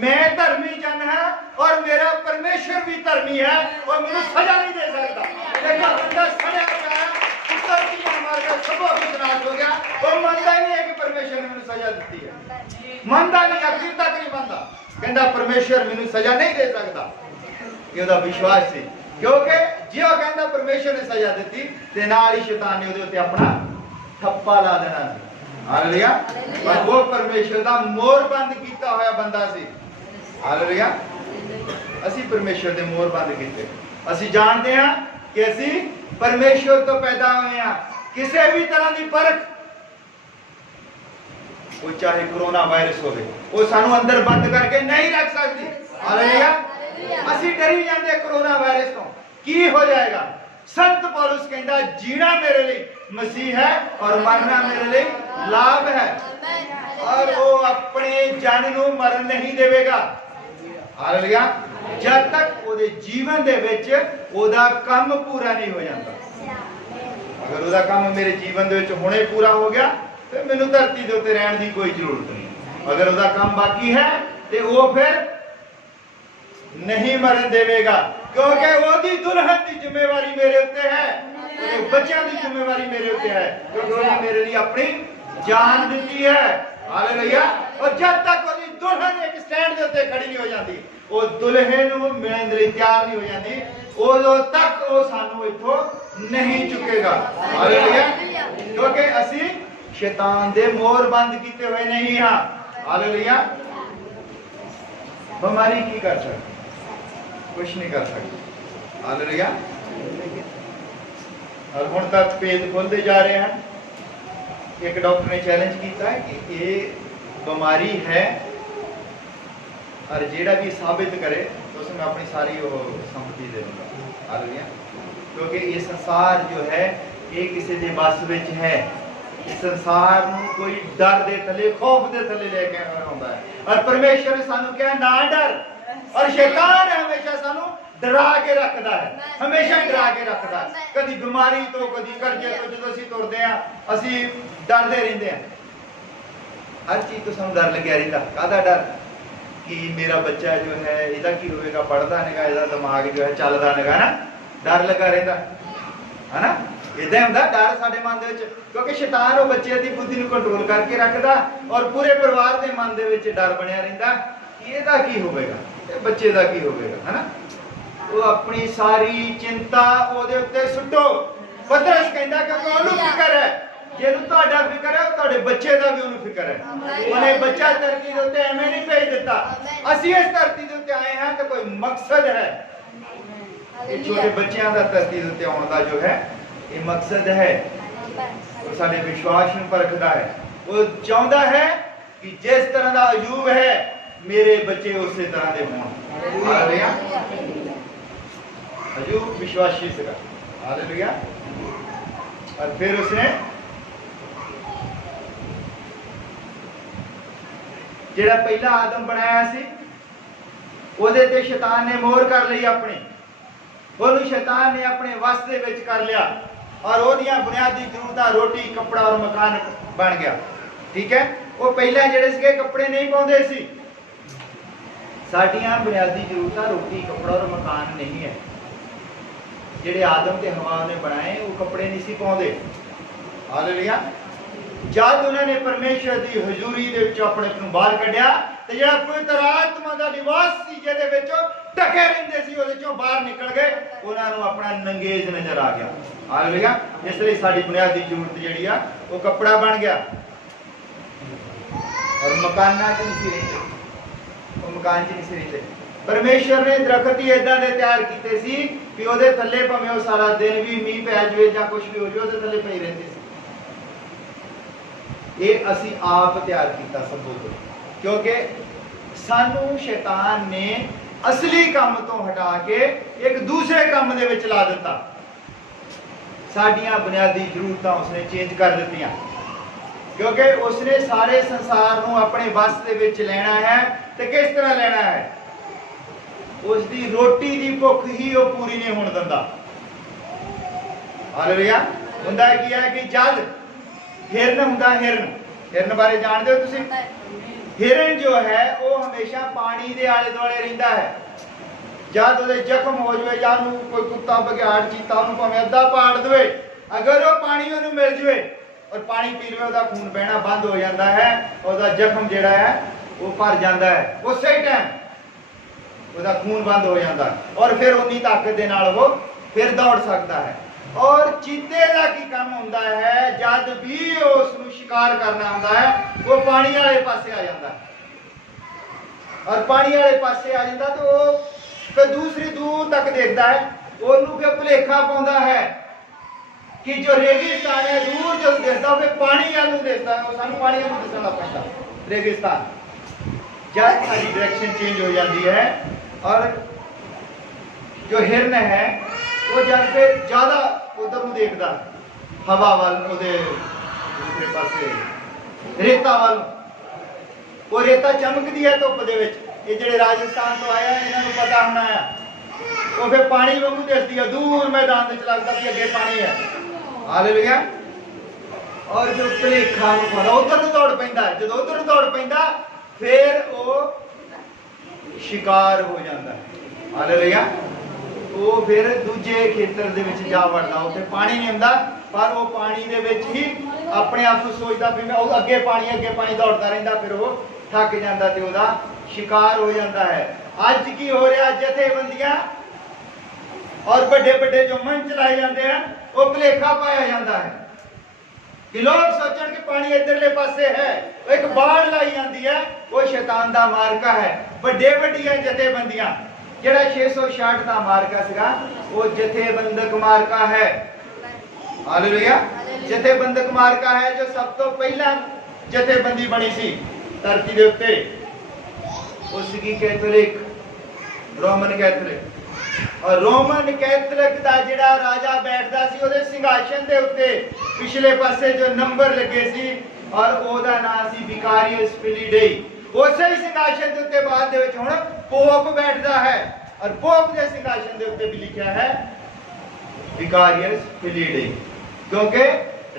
ਮੈਂ ਧਰਮੀ ਜਨ ਹਾਂ ਔਰ ਮੇਰਾ ਪਰਮੇਸ਼ਰ ਵੀ ਧਰਮੀ ਹੈ, ਉਹ ਮੈਨੂੰ ਸਜ਼ਾ ਨਹੀਂ ਦੇ ਸਕਦਾ। ਦੇਖਾ ਬੰਦਾ ਸੜਿਆ ਗਿਆ, ਪੁੱਤਰ ਦੀਆਂ ਮਾਰ ਕੇ ਸਭ ਕੁਝ ਨਾਸ਼ ਹੋ ਗਿਆ, ਉਹ ਮੰਨਦਾ ਹੀ ਨਹੀਂ ਹੈ ਕਿ ਪਰਮੇਸ਼ਰ ਨੇ ਮੈਨੂੰ ਸਜ਼ਾ ਦਿੱਤੀ ਹੈ, ਮੰਨਦਾ ਨਹੀਂ, ਅਖੀਰ ਤੱਕ ਨਹੀਂ ਮੰਨਦਾ। ਕਹਿੰਦਾ ਪਰਮੇਸ਼ਰ ਮੈਨੂੰ ਸਜ਼ਾ ਨਹੀਂ ਦੇ ਸਕਦਾ। ਇਹ ਉਹਦਾ ਵਿਸ਼ਵਾਸ ਸੀ, ਕਿਉਂਕਿ ਜੇ ਉਹ ਕਹਿੰਦਾ ਪਰਮੇਸ਼ਰ ਨੇ ਸਜ਼ਾ ਦਿੱਤੀ ਤੇ ਨਾਲ ਹੀ ਸ਼ੈਤਾਨ ਨੇ ਉਹਦੇ ਉੱਤੇ ਆਪਣਾ ਠੱਪਾ ਲਾ ਦੇਣਾ ਸੀ। ਹਾਲੇਲੂਇਆ। ਪਰ ਉਹ ਪਰਮੇਸ਼ਰ ਦਾ ਮੋਹਰ ਬੰਦ ਕੀਤਾ ਹੋਇਆ ਬੰਦਾ ਸੀ। ਹਾਲੇਲੂਇਆ। ਅਸੀਂ ਪਰਮੇਸ਼ਰ ਦੇ ਮੋਹਰ ਬੰਦ ਕੀਤੇ। ਅਸੀਂ ਜਾਣਦੇ ਹਾਂ ਕਿ ਅਸੀਂ ਪਰਮੇਸ਼ਰ ਤੋਂ ਪੈਦਾ ਹੋਏ ਹਾਂ। ਕਿਸੇ ਵੀ ਤਰ੍ਹਾਂ ਦੀ ਪਰਖ, ਉਹ ਚਾਹੇ ਕੋਰੋਨਾ ਵਾਇਰਸ ਹੋਵੇ, ਉਹ ਸਾਨੂੰ ਅੰਦਰ ਬੰਦ ਕਰਕੇ ਨਹੀਂ ਰੱਖ ਸਕਦੀ। ਹਾਲੇਲੂਇਆ। ਅਸੀਂ ਡਰੀ ਜਾਂਦੇ ਕੋਰੋਨਾ ਵਾਇਰਸ ਤੋਂ, ਕੀ ਹੋ ਜਾਏਗਾ। ਸੰਤ ਪੌਲੁਸ ਕਹਿੰਦਾ ਜੀਣਾ ਮੇਰੇ ਲਈ ਮਸੀਹ ਹੈ ਔਰ ਮਰਨਾ ਮੇਰੇ ਲਈ ਲਾਭ ਹੈ, ਔਰ ਉਹ ਆਪਣੇ ਜਨ ਨੂੰ ਮਰਨ ਨਹੀਂ ਦੇਵੇਗਾ। ਹਾਲੇਲੂਇਆ। ਜਦ ਤੱਕ ਉਹਦੇ ਜੀਵਨ ਦੇ ਵਿੱਚ ਉਹਦਾ ਕੰਮ ਪੂਰਾ ਨਹੀਂ ਹੋ ਜਾਂਦਾ। ਅਗਰ ਉਹਦਾ ਕੰਮ ਮੇਰੇ ਜੀਵਨ ਦੇ ਵਿੱਚ ਹੁਣੇ ਪੂਰਾ ਹੋ ਗਿਆ ਫਿਰ ਮੈਨੂੰ ਧਰਤੀ ਦੇ ਉੱਤੇ ਰਹਿਣ ਦੀ ਕੋਈ ਜ਼ਰੂਰਤ ਨਹੀਂ। ਅਗਰ ਉਹਦਾ ਕੰਮ ਬਾਕੀ ਹੈ ਤੇ ਉਹ ਫਿਰ ਨਹੀਂ ਮਰਨ ਦੇਵੇਗਾ, ਕਿਉਂਕਿ ਉਹਦੀ ਦੁਲਹਨ ਦੀ ਜ਼ਿੰਮੇਵਾਰੀ ਮੇਰੇ ਉੱਤੇ ਹੈ, ਉਹਦੇ ਬੱਚਿਆਂ ਦੀ ਜ਼ਿੰਮੇਵਾਰੀ ਮੇਰੇ ਉੱਤੇ ਹੈ, ਕਿਉਂਕਿ ਉਹਨੇ ਮੇਰੇ ਲਈ ਆਪਣੀ जान दी है। हालेलुया। और जब तक दुल्हन एक स्टैंड के उत्ते खड़ी नहीं हो जाती ਉਹ ਦੁਲਹੇ ਨੂੰ ਮਿਲਣ ਲਈ ਤਿਆਰ ਨਹੀਂ ਹੋ ਜਾਂਦੀ, ਉਦੋਂ ਤੱਕ ਉਹ ਸਾਨੂੰ ਇੱਥੋਂ ਨਹੀਂ ਚੁੱਕੇਗਾ। ਹਾਲੇਲੂਇਆ। ਕਿਉਂਕਿ ਅਸੀਂ ਸ਼ੈਤਾਨ ਦੇ ਮੋਹਰ ਬੰਦ ਕੀਤੇ ਹੋਏ ਨਹੀਂ ਹਾਂ। ਹਾਲੇਲੂਇਆ। ਬਿਮਾਰੀ ਕੀ ਕਰ ਸਕਦੀ? ਕੁਛ ਨਹੀਂ ਕਰ ਸਕਦੀ। ਹਾਲੇਲੂਇਆ। और हुण तक भेद खुलते जा रहे हैं। एक डॉक्टर ने चैलेंज किया है कि ये बीमारी है और जेड़ा भी साबित करे तो उसमें अपनी सारी वो संपत्ति दे दूंगा। हालेलुया। क्योंकि ये संसार जो है ये किसी के बस विच है। इस संसार नूं कोई डर दे थले खौफ दे थले लेके आउंदा है और परमेश्वर ने सानू कहा ना डर, और शैतान हमेशा सानू डरा के रखता है, हमेशा डरा के रखता है। कभी बीमारी तो कभी कर्जे तो, जो असीं तुरदे आ असीं डरदे रहिंदे आ। हर चीज तो सानू डर लग्या रहिंदा। काहदा डर? कि मेरा बच्चा जो है इहदा की होवेगा, पढ़दा नहींगा, इहदा दिमाग जो है चलदा नहींगा ना, डर लगा रहिंदा है ना। इदां हुंदा डर साडे मन दे विच, क्योंकि शैतान वो बच्चे दी बुद्धि नूं कंट्रोल करके रखदा और पूरे परिवार दे मन दे विच डर बनिया रहिंदा कि इहदा की होवेगा, इह बच्चे दा की होवेगा, है ना। वो अपनी सारी चिंता ਉਹਦੇ ਉੱਤੇ ਸੁੱਟੋ। ਪਤਰਸ ਕਹਿੰਦਾ ਕਿ ਉਹਨੂੰ ਫਿਕਰ ਹੈ, ਜਿਹਨੂੰ ਤੁਹਾਡਾ ਫਿਕਰ ਹੈ ਉਹ ਤੁਹਾਡੇ ਬੱਚੇ ਦਾ ਵੀ ਉਹਨੂੰ ਫਿਕਰ ਹੈ। ਉਹਨੇ ਬੱਚਾ ਧਰਤੀ ਦੇ ਉੱਤੇ ਐਵੇਂ ਨਹੀਂ ਭੇਜ ਦਿੱਤਾ। ਅਸੀਂ ਇਸ ਧਰਤੀ ਦੇ ਉੱਤੇ ਆਏ ਹਾਂ ਤਾਂ ਕੋਈ ਮਕਸਦ ਹੈ। ਇਹ ਛੋਟੇ ਬੱਚਿਆਂ ਦਾ ਧਰਤੀ ਦੇ ਉੱਤੇ ਆਉਣ ਦਾ ਜੋ ਹੈ ਇਹ ਮਕਸਦ ਹੈ। ਉਹ ਸਾਡੇ ਵਿਸ਼ਵਾਸ ਨੂੰ ਪਰਖਦਾ ਹੈ। ਉਹ ਚਾਹੁੰਦਾ ਹੈ ਕਿ ਜਿਸ ਤਰ੍ਹਾਂ ਦਾ ਅਯੂਬ ਹੈ ਮੇਰੇ ਬੱਚੇ ਉਸੇ ਤਰ੍ਹਾਂ ਦੇ ਹੋਣ। ਹਾਲੇਲੂਇਆ। अयूब विश्वासी था। हालेलुया। और फिर उसने जेड़ा पहला आदम बनाया सी ओदे ते शैतान ने मोहर कर ली अपनी, ओनू शैतान ने अपने वस दे विच कर लिया और ओदियां बुनियादी जरूरतां रोटी कपड़ा और मकान बन गया। ठीक है। वो पहले जेड़े सीगे कपड़े नहीं पाउंदे सी। साडियां बुनियादी जरूरतां रोटी कपड़ा और मकान नहीं है। ਜਿਹੜੇ ਆਦਮ ਤੇ ਹਵਾ ਨੇ ਬਣਾਏ ਉਹ ਕੱਪੜੇ ਨਹੀਂ ਸੀ ਪਾਉਂਦੇ। ਹਾਲੇਲੂਇਆ। ਜਦ ਉਹਨਾਂ ਨੇ ਪਰਮੇਸ਼ਰ ਦੀ ਹਜ਼ੂਰੀ ਦੇ ਵਿੱਚੋਂ ਆਪਣੇ ਨੂੰ ਬਾਹਰ ਕੱਢਿਆ ਤੇ ਜਿਹੜਾ ਪਵਿੱਤਰ ਆਤਮਾ ਦਾ ਨਿਵਾਸ ਸੀ ਜਿਹਦੇ ਵਿੱਚ ਢਕੇ ਰਹਿੰਦੇ ਸੀ ਉਹਦੇ ਚੋਂ ਬਾਹਰ ਨਿਕਲ ਗਏ, ਉਹਨਾਂ ਨੂੰ ਆਪਣਾ ਨੰਗੇਜ ਨਜ਼ਰ ਆ ਗਿਆ। ਹਾਲੇਲੂਇਆ। ਇਸ ਲਈ ਸਾਡੀ ਬੁਨਿਆਦੀ ਜ਼ਰੂਰਤ ਜਿਹੜੀ ਆ ਉਹ ਕੱਪੜਾ ਬਣ ਗਿਆ ਔਰ ਮਕਾਨਾਂ 'ਚ ਨਹੀਂ ਸੀ ਰਹਿੰਦੇ, ਉਹ ਮਕਾਨ 'ਚ ਨਹੀਂ ਸੀ ਰਹਿੰਦੇ। परमेश्वर ने दरखत ही इदां दे तैयार कीते सी कि ओदे थल्ले भावें वो सारा दिन भी मींह पै जावे जां कुछ भी हो जावे ओदे थल्ले पई रहिंदे सी। ये असीं आप तैयार कीता सब कुछ, क्योंकि सानू शैतान ने असली काम तो हटा के एक दूसरे काम दे विच ला दिता। साडियां बुनियादी जरूरतां उसने चेंज कर दित्तियां, क्योंकि उसने सारे संसार नूं अपने बस दे विच लेना है। ते किस तरह लेना है? उसकी रोटी की भुख ही वो पूरी नहीं होने दिंदा। हालेलुया। हुंदा की है कि जद हिरन हुंदा, हिरन बारे जानते हो तुसीं? हिरन जो है वो हमेशा पानी के आले दुआले रहिंदा है। जद उहदे जख्म हो जाए जां कोई कुत्ता बघियाड़ चीता उहनूं भावें अद्धा पाड़ देवे, अगर वो पानी उहनूं मिल जाए और पानी पी लवे उहदा खून बहना बंद हो जाता है, उहदा जख्म जिहड़ा है वो भर जाता है, उसे टाइम उसका खून बंद हो जाता है और फिर उन्नी ताकत के नाल वो फिर दौड़ सकता है। और चीते का की काम होता है जब भी उसनूं शिकार करना होता है वो पानी वाले पासे आ जाता है और पानी वाले पासे आ जाता तो वो फिर दूसरी दूर तक देखता है। उन्होंने क्या भुलेखा पाउंदा है कि जो रेगिस्तान है दूर जो देखता फिर पानी वालों देखता है, सानूं पानी वालों दिसण लग पैंदा रेगिस्तान। जब सारी डायरेक्शन चेंज हो जाती है और जो हिरन है वो जब फिर ज्यादा उधर को देखता हवा वाल दूसरे पासे रेता वाल, वो रेता चमकती है धुप दे विच। ये जिहड़े राजस्थान तो आया इन्हां नूं पता होना है, वो फिर पानी वांगू दिसदी है, दूर मैदान विच लगदा कि अगे पानी है। हालेलुया। और जो भुलेखा उधर नूं दौड़ पैंदा, जो उधर दौड़ पैंदा फिर वो शिकार हो जाता है। हालेलुया। वो फिर दूजे खेतर दे विच जा वड़दा, उत्थे पानी नहीं हुंदा पर वो पानी दे विच ही अपने आप को सोचदा भी मैं अगे पानी दौड़दा रहिंदा, फिर वो थक जाता ते ओहदा शिकार हो जाता है। ਅੱਜ ਕੀ ਹੋ ਰਿਹਾ, ਜਥੇਬੰਦੀਆਂ और बड़े बड़े जो मन चलाए जाते हैं वो भुलेखा पाया जाता है कि लोग सोचन कि पानी इधरले पासे है, एक बाढ़ लाई जाती है, वो शैतान दा मार्का है। बड़े बड़िया जथेबंदियां जेड़ा 666 दा मार्का सीगा वो जथेबंदक मार्का है। हालेलुया। जथेबंदक मार्का है जो सब तो पहला जथेबंदी बनी सी धरती दे उत्ते, वो सीगी कैथोलिक, रोमन कैथोलिक। और रोमन कैथोलिक का जिहड़ा राजा बैठदा सी ओदे सिंहासन दे उत्ते पिछले पासे जो नंबर लगे सी और ओदा नाम सी विकारियस फिलीडेई। उसे ही सिंहासन दे उत्ते बाद दे विच हुण पोप बैठदा है और पोप दे सिंहासन दे उत्ते भी लिखा है विकारियस फिलीडेई, क्योंकि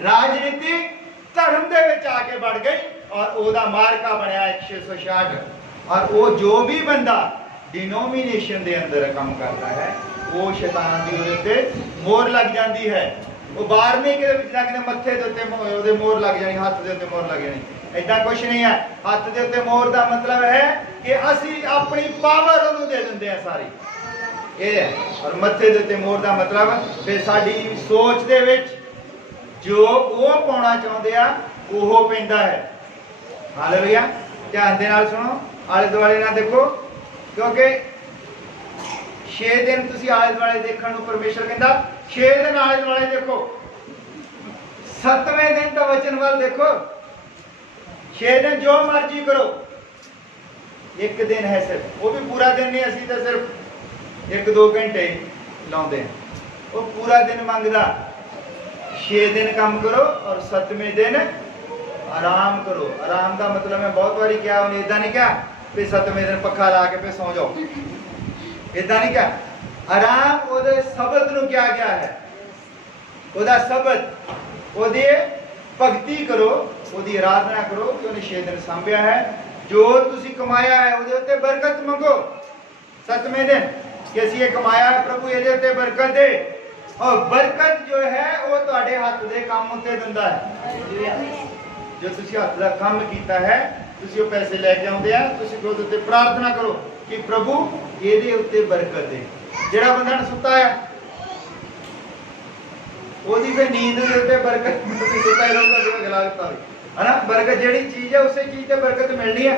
राजनीति धर्म दे विच आके बढ़ गई और ओदा मार्का बनया 166। और वो जो भी बंदा डिनोमिनेशन दे अंदर काम करता है वो शैतान दी ओदे ते मोहर लग जाती है। वो बाहर नहीं कि जाके मत्थे दे उत्ते ओदे मोहर लग जानी, हाथ दे उत्ते मोहर लग जानी, ऐसा कुछ नहीं है। हाथ दे उत्ते मोहर दा मतलब है कि असी अपनी पावर ओनू दे दिंदे हैं सारी, ये है। और मत्थे दे उत्ते मोहर दा मतलब फिर साडी सोच दे विच जो वो पाउणा चाहुंदे आ ओहो पैंदा है। हालेलुया। ध्यान दे नाल सुनो, आले दुआले ना देखो, क्योंकि 6 दिन तुसी आले दुआले देखण नूं परमेश्वर कहंदा 6 दिन आले दुआले देखो, 7वें दिन तो वचन वाल देखो। 6 दिन जो मर्जी करो, एक दिन है सिर्फ, वो भी पूरा दिन नहीं, असीं तो सिर्फ 1-2 घंटे लाउंदे हैं, वो पूरा दिन मंगदा। 6 दिन काम करो और 7वें दिन आराम करो। आराम का मतलब मैं बहुत बारी क्या उन्हें इदा नहीं क्या फिर 7वें दिन पक्खा ला के फिर सौ जाओ, इदा नहीं क्या। आराम ओदे शब्द नूं क्या गया है, ओदा शब्द ओदी भगती करो, ओदी आराधना करो कि उन्हें 6 दिन सांभिया है। जो तुसी कमाया है ओदे उत्ते बरकत मंगो 7वें दिन कि असीं ये कमाया है प्रभु इहदे उत्ते बरकत दे। और बरकत जो है वो तुहाडे हत्थ दे काम उत्ते दिंदा है। जो तुसी हत्थ दा काम कीता है तुसी वो पैसे लेके आउंदे आ, तुसी खुद उत्ते प्रार्थना करो कि प्रभु इहदे उत्ते बरकत दे। जेड़ा बंदा सुता है ओदी फिर नींद दे उत्ते बरकत नहीं, सुता है लोग का गलागता है ना। बरकत जेड़ी चीज है उसे चीज ते बरकत मिलनी है।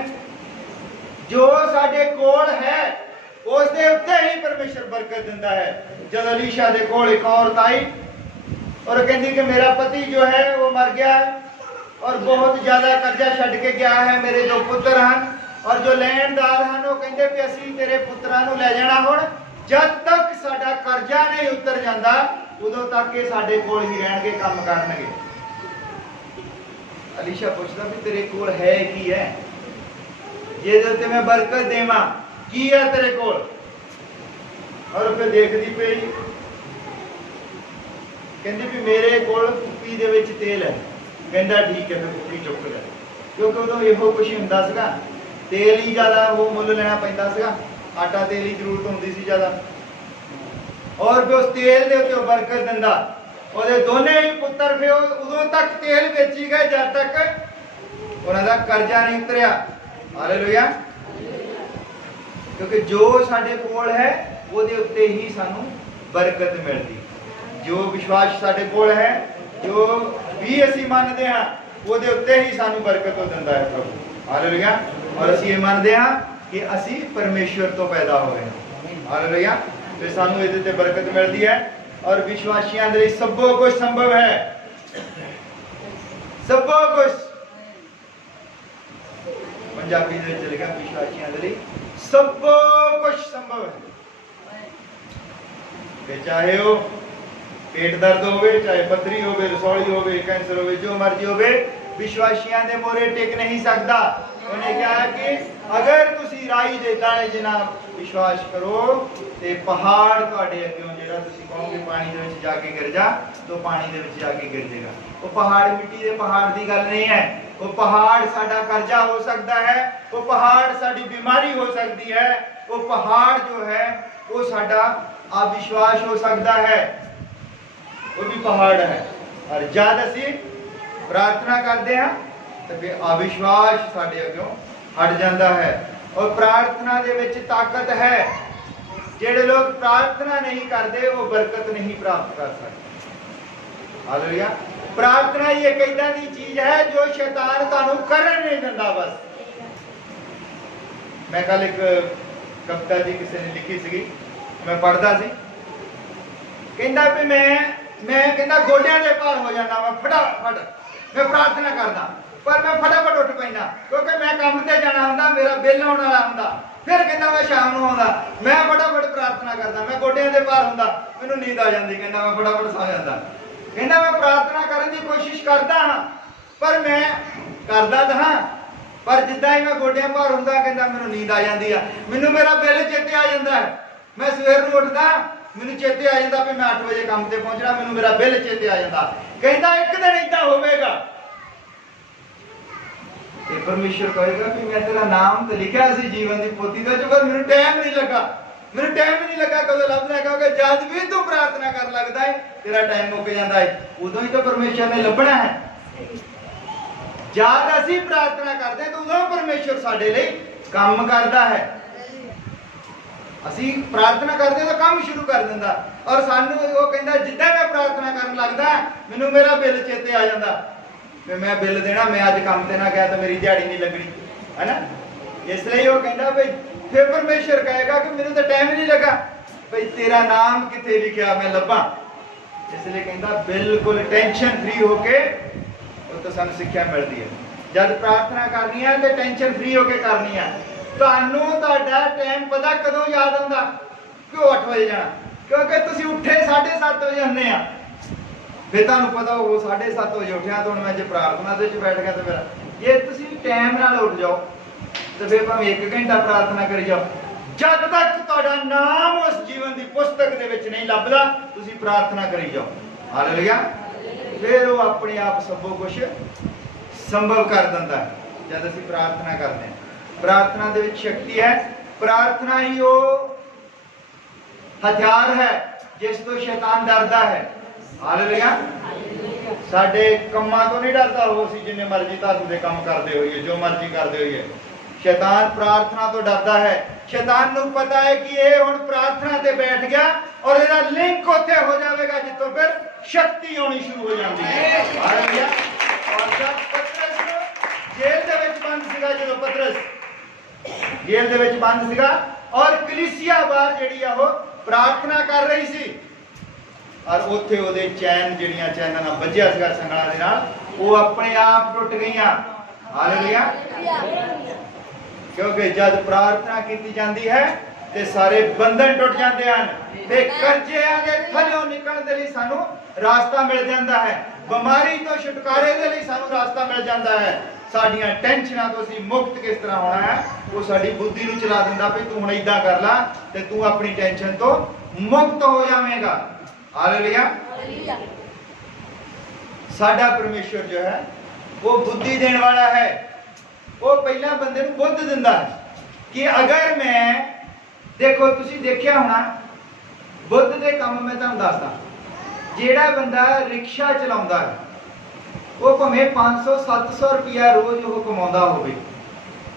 जो साडे कोल है उस दे उत्ते ही परमेश्वर बरकत दिंदा है। जब अलीशा दे कोल एक औरत आई और कहती कि मेरा पति जो है वो मर गया है और बहुत ज्यादा कर्जा छड़ के गया है, मेरे 2 पुत्र हैं और जो लेनदार हैं वो कहते कि असीं तेरे पुत्रां नूं ले जाना हुण, जब तक साडा कर्जा नहीं उतर जाता उदों तक ये साडे कोल ही रहणगे, काम करनगे। अलीशा पूछदा भी तेरे कोल है की है, जे ते मैं बरकत देवां की है तेरे कोल। और फिर देखदी पई कहंदी भी मेरे कोल कुप्पी दे विच तेल है। कहता ठीक है फिर कुप्पी चुक लिया, क्योंकि उदों इहो कुछ ही हुंदा सीगा, तेल ही ज़्यादा वो मुੱਲ लेना पैंदा सीगा, आटा तेल ही जरूरत होंदी सी ज़्यादा। और फिर उस तेल दे उत्ते बरकत दिंदा। ਉਹਦੇ ਦੋਨੇ ਹੀ ਪੁੱਤਰ ਫਿਰ ਉਦੋਂ ਤੱਕ ਤੇਲ ਵੇਚੀ ਗਏ ਜਦ ਤੱਕ ਉਹਨਾਂ ਦਾ ਕਰਜ਼ਾ ਨਹੀਂ ਉਤਰਿਆ। ਹਾਲੇਲੂਇਆ। ਕਿਉਂਕਿ ਜੋ ਸਾਡੇ ਕੋਲ ਹੈ ਉਹਦੇ ਉੱਤੇ ਹੀ ਸਾਨੂੰ ਬਰਕਤ ਮਿਲਦੀ। ਜੋ ਵਿਸ਼ਵਾਸ ਸਾਡੇ ਕੋਲ ਹੈ, ਜੋ ਵੀ ਅਸੀਂ ਮੰਨਦੇ ਹਾਂ, ਉਹਦੇ ਉੱਤੇ ਹੀ ਸਾਨੂੰ ਬਰਕਤ ਉਹ ਦਿੰਦਾ ਹੈ ਪ੍ਰਭੂ। ਹਾਲੇਲੂਇਆ। ਔਰ ਅਸੀਂ ਇਹ ਮੰਨਦੇ ਹਾਂ ਕਿ ਅਸੀਂ ਪਰਮੇਸ਼ਵਰ ਤੋਂ ਪੈਦਾ ਹੋਏ ਹਾਂ। ਹਾਲੇਲੂਇਆ। ਤੇ ਸਾਨੂੰ ਇਹਦੇ ਤੇ ਬਰਕਤ ਮਿਲਦੀ ਹੈ। और विश्वासियों के लिए सब कुछ संभव है, सब कुछ। पंजाबी में चलेगा विश्वासियों के लिए सब कुछ संभव है। चाहे वो पेट दर्द होवे, चाहे पथरी होवे, रसौली होवे, कैंसर होवे, जो मर्जी होवे, विश्वासियों के मोरे टिक नहीं सकता। उन्हें क्या है कि अगर तुसी राई दे दाने जिना विश्वास करो ते पहाड़ तुहाडे अग्गों जेड़ा तुसी कहोगे पानी दे विच जाके गिर जा, तो पानी दे विच जाके गिर जाएगा। वो पहाड़ मिट्टी दे पहाड़ दी गल नहीं है। वो पहाड़ साडा कर्जा हो सकता है, वो पहाड़ साडी बीमारी हो सकती है, वो पहाड़ जो है वो साडा अविश्वास हो सकता है, वो भी पहाड़ है। और जद असीं प्रार्थना करते हैं तो फिर अविश्वास साडे अग्गों हट जाता है। और प्रार्थना दे विच ताकत है। जेड़े लोग प्रार्थना नहीं करते वो बरकत नहीं प्राप्त कर सकते। हालेलुया। प्रार्थना ही एक ऐसा दी चीज है जो शैतान तुहानू करन नहीं दिंदा। बस मैं कल एक कविता जी किसी ने लिखी सी, मैं पढ़ता सी, कहंदा भी मैं कहंदा गोडियां दे भार हो जाना, मैं फटाफट मैं प्रार्थना करदा, पर मैं फटाफट उठ पैंदा क्योंकि मैं काम ते जाना हुंदा, मेरा बिल आउण वाला हुंदा। फिर कहंदा मैं शाम नूं आउंदा, मैं फटाफट प्रार्थना करदा, मैं गोडियां दे भार हुंदा, मैनूं नींद आ जांदी, कहंदा मैं फटाफट सौ जांदा। कहंदा मैं प्रार्थना करन दी कोशिश करदा हां, पर मैं करदा तां हां, पर जिद्दां ही मैं गोडियां भार हुंदा, कहंदा मैनूं नींद आ जांदी आ, मैनूं मेरा बिल चेते आ जांदा है। मैं सवेर नूं उठदा, मैनूं चेते आ जांदा भी मैं 8 वजे काम ते पहुंचना, मैनूं मेरा बिल चेते आ जांदा। कहंदा एक दिन इदां होवेगा ते परमेश्वर कहेगा कि मैं तेरा नाम तो लिखा सी जीवन की पोथी दे, पर मैनूं टाइम नहीं लगा, मैनूं टाइम नहीं लगा कदों लभदा है, क्योंकि जद भी तू प्रार्थना कर लगदा है तेरा टाइम मुक जांदा है, उदों ही तो परमेश्वर ने लभना है। जद असीं प्रार्थना करदे तो उदों परमेश्वर साडे लई काम करदा है। असीं प्रार्थना करदे तो काम शुरू कर दिंदा, और सानूं वो कहंदा जिद्दां मैं प्रार्थना करन लगदा मैनूं मेरा बिल चेते आ जांदा कि मैं बिल देना, मैं अज काम ते ना गया तो मेरी दिहाड़ी नहीं लगनी, है ना। इसलिए वो कहंदा भाई फिर परमेश्वर कहेगा कि मैनूं तो टाइम नहीं लगा, भाई तेरा नाम किथे लिखिया मैं लभा। इसलिए कहंदा बिल्कुल टेंशन फ्री होके वो तो सानूं सिक्ख्या मिलदी है। जब प्रार्थना करनी है तो टेंशन फ्री होके करनी है। ਤੁਹਾਨੂੰ ਤੁਹਾਡਾ ਟਾਈਮ ਪਤਾ ਕਦੋਂ ਯਾਦ ਆਉਂਦਾ? ਕਿਉਂ 8 ਵਜੇ ਜਾਣਾ? ਕਿਉਂਕਿ ਤੁਸੀਂ ਉੱਠੇ 7:30 ਵਜੇ ਹੁੰਦੇ ਆ, ਫਿਰ ਤੁਹਾਨੂੰ ਪਤਾ ਉਹ 7:30 ਵਜੇ ਉੱਠਿਆ ਤਾਂ ਹੁਣ ਮੈਂ ਜੇ ਪ੍ਰਾਰਥਨਾ ਦੇ ਵਿੱਚ ਬੈਠ ਗਿਆ ਤਾਂ ਫਿਰ ਜੇ ਤੁਸੀਂ ਟਾਈਮ ਨਾਲ ਉੱਠ ਜਾਓ ਤੇ ਫਿਰ ਭਾਵੇਂ 1 ਘੰਟਾ ਪ੍ਰਾਰਥਨਾ ਕਰੀ ਜਾਓ, ਜਦ ਤੱਕ ਤੁਹਾਡਾ ਨਾਮ ਉਸ ਜੀਵਨ ਦੀ ਪੁਸਤਕ ਦੇ ਵਿੱਚ ਨਹੀਂ ਲੱਭਦਾ ਤੁਸੀਂ ਪ੍ਰਾਰਥਨਾ ਕਰੀ ਜਾਓ। ਹਾਲੇਲੂਇਆ। ਫਿਰ ਉਹ ਆਪਣੇ ਆਪ ਸਭੋ ਕੁਝ ਸੰਭਵ ਕਰ ਦਿੰਦਾ ਹੈ ਜਦ ਅਸੀਂ ਪ੍ਰਾਰਥਨਾ ਕਰਦੇ ਹਾਂ। प्रार्थना दे विच शक्ति है। प्रार्थना ही वो हथियार है जिस तो शैतान डरदा है। हालेलुया। साडे कम्मां तो नहीं डरदा, वो सी जिन्ने मर्जी धर्म दे काम करदे होइए, जो मर्जी करदे होइए, शैतान प्रार्थना तो डरदा है। शैतान नूं पता है कि ये हुण प्रार्थना ते बैठ गया और इहदा लिंक उत्थे हो जाएगा जित्थों फिर शक्ति आनी शुरू हो जाती है। हालेलुया। और जब पतरस जेल दे विच बंद सीगा, जदों पतरस जेल दे विच बंद सीगा और कलीसिया बाहर जिहड़ी आ वो प्रार्थना कर रही सी, और उत्थे ओदे चैन जिहड़ियां चैनां नाल वज्जिया सीगा संगलां दे नाल, वो अपने आप टुट गईयां। हालेलुया। क्योंकि जब प्रार्थना की जाती है तो सारे बंधन टुट जाते हैं, ते कर्जिਆਂ ਦੇ ਥੱਲੋਂ ਨਿਕਲਣ ਦੇ ਲਈ ਸਾਨੂੰ ਰਾਸਤਾ ਮਿਲ ਜਾਂਦਾ ਹੈ। ਬਿਮਾਰੀ ਤੋਂ ਛੁਟਕਾਰੇ ਦੇ ਲਈ ਸਾਨੂੰ ਰਾਸਤਾ ਮਿਲ ਜਾਂਦਾ ਹੈ। ਸਾਡੀਆਂ ਟੈਨਸ਼ਨਾਂ ਤੋਂ ਅਸੀਂ ਮੁਕਤ ਕਿਸ ਤਰ੍ਹਾਂ ਹੋਣਾ ਹੈ ਉਹ ਸਾਡੀ ਬੁੱਧੀ ਨੂੰ ਚਲਾ ਦਿੰਦਾ ਵੀ ਤੂੰ ਹੁਣ ਇਦਾਂ ਕਰ ਲੈ ਤੇ ਤੂੰ ਆਪਣੀ ਟੈਨਸ਼ਨ ਤੋਂ ਮੁਕਤ ਹੋ ਜਾਵੇਂਗਾ। ਹਾਲੇਲੂਇਆ। ਸਾਡਾ ਪਰਮੇਸ਼ਰ ਜੋ ਹੈ ਉਹ ਬੁੱਧੀ ਦੇਣ ਵਾਲਾ ਹੈ। ਉਹ ਪਹਿਲਾਂ ਬੰਦੇ ਨੂੰ ਬੁੱਧ ਦਿੰਦਾ ਹੈ ਕਿ ਅਗਰ ਮੈਂ ਦੇਖੋ ਤੁਸੀਂ ਦੇਖਿਆ ਹੋਣਾ ਬੁੱਧ ਦੇ ਕੰਮ ਮੈਂ ਤੁਹਾਨੂੰ ਦੱਸਦਾ। ਜਿਹੜਾ ਬੰਦਾ ਰਿਕਸ਼ਾ ਚਲਾਉਂਦਾ ਹੈ ਉਹ ਭਾਵੇਂ 500-700 ਰੁਪਇਆ ਰੋਜ਼ ਉਹ ਕਮਾਉਂਦਾ ਹੋਵੇ,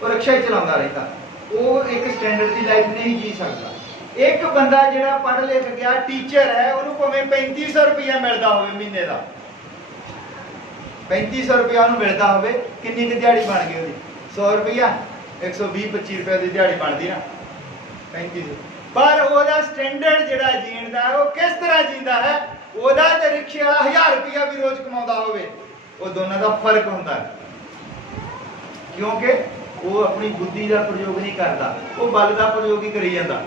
ਉਹ ਰਿਕਸ਼ਾ ਹੀ ਚਲਾਉਂਦਾ ਰਹਿੰਦਾ, ਉਹ ਇੱਕ ਸਟੈਂਡਰਡ ਦੀ ਲਾਈਫ ਨਹੀਂ ਜੀ ਸਕਦਾ। ਇੱਕ ਬੰਦਾ ਜਿਹੜਾ ਪੜ੍ਹ ਲਿਖ ਗਿਆ ਟੀਚਰ ਹੈ, ਉਹਨੂੰ ਭਾਵੇਂ 3500 ਰੁਪਇਆ ਮਿਲਦਾ ਹੋਵੇ ਮਹੀਨੇ ਦਾ, 3500 ਰੁਪਇਆ ਉਹਨੂੰ ਮਿਲਦਾ ਹੋਵੇ, ਕਿੰਨੀ ਕੁ ਦਿਹਾੜੀ ਬਣ ਗਈ ਉਹਦੀ? 100 ਰੁਪਇਆ 120-25 ਰੁਪਏ ਦੀ ਦਿਹਾੜੀ ਬਣਦੀ ਨਾ 3500। ਪਰ ਉਹਦਾ ਸਟੈਂਡਰਡ ਜਿਹੜਾ ਜੀਣ ਦਾ ਉਹ ਕਿਸ ਤਰ੍ਹਾਂ ਜੀਂਦਾ ਹੈ? ਉਹਦਾ ਤੇ ਰਿਕਸ਼ੇ ਵਾਲਾ 1000 ਰੁਪਇਆ ਵੀ ਰੋਜ਼ ਕਮਾਉਂਦਾ ਹੋਵੇ, ਉਹ ਦੋਨਾਂ ਦਾ ਫਰਕ ਹੁੰਦਾ ਹੈ। ਕਿਉਂਕਿ ਉਹ ਆਪਣੀ ਬੁੱਧੀ ਦਾ ਪ੍ਰਯੋਗ ਨਹੀਂ ਕਰਦਾ, ਉਹ ਬਲ ਦਾ ਪ੍ਰਯੋਗ ਹੀ ਕਰੀ ਜਾਂਦਾ।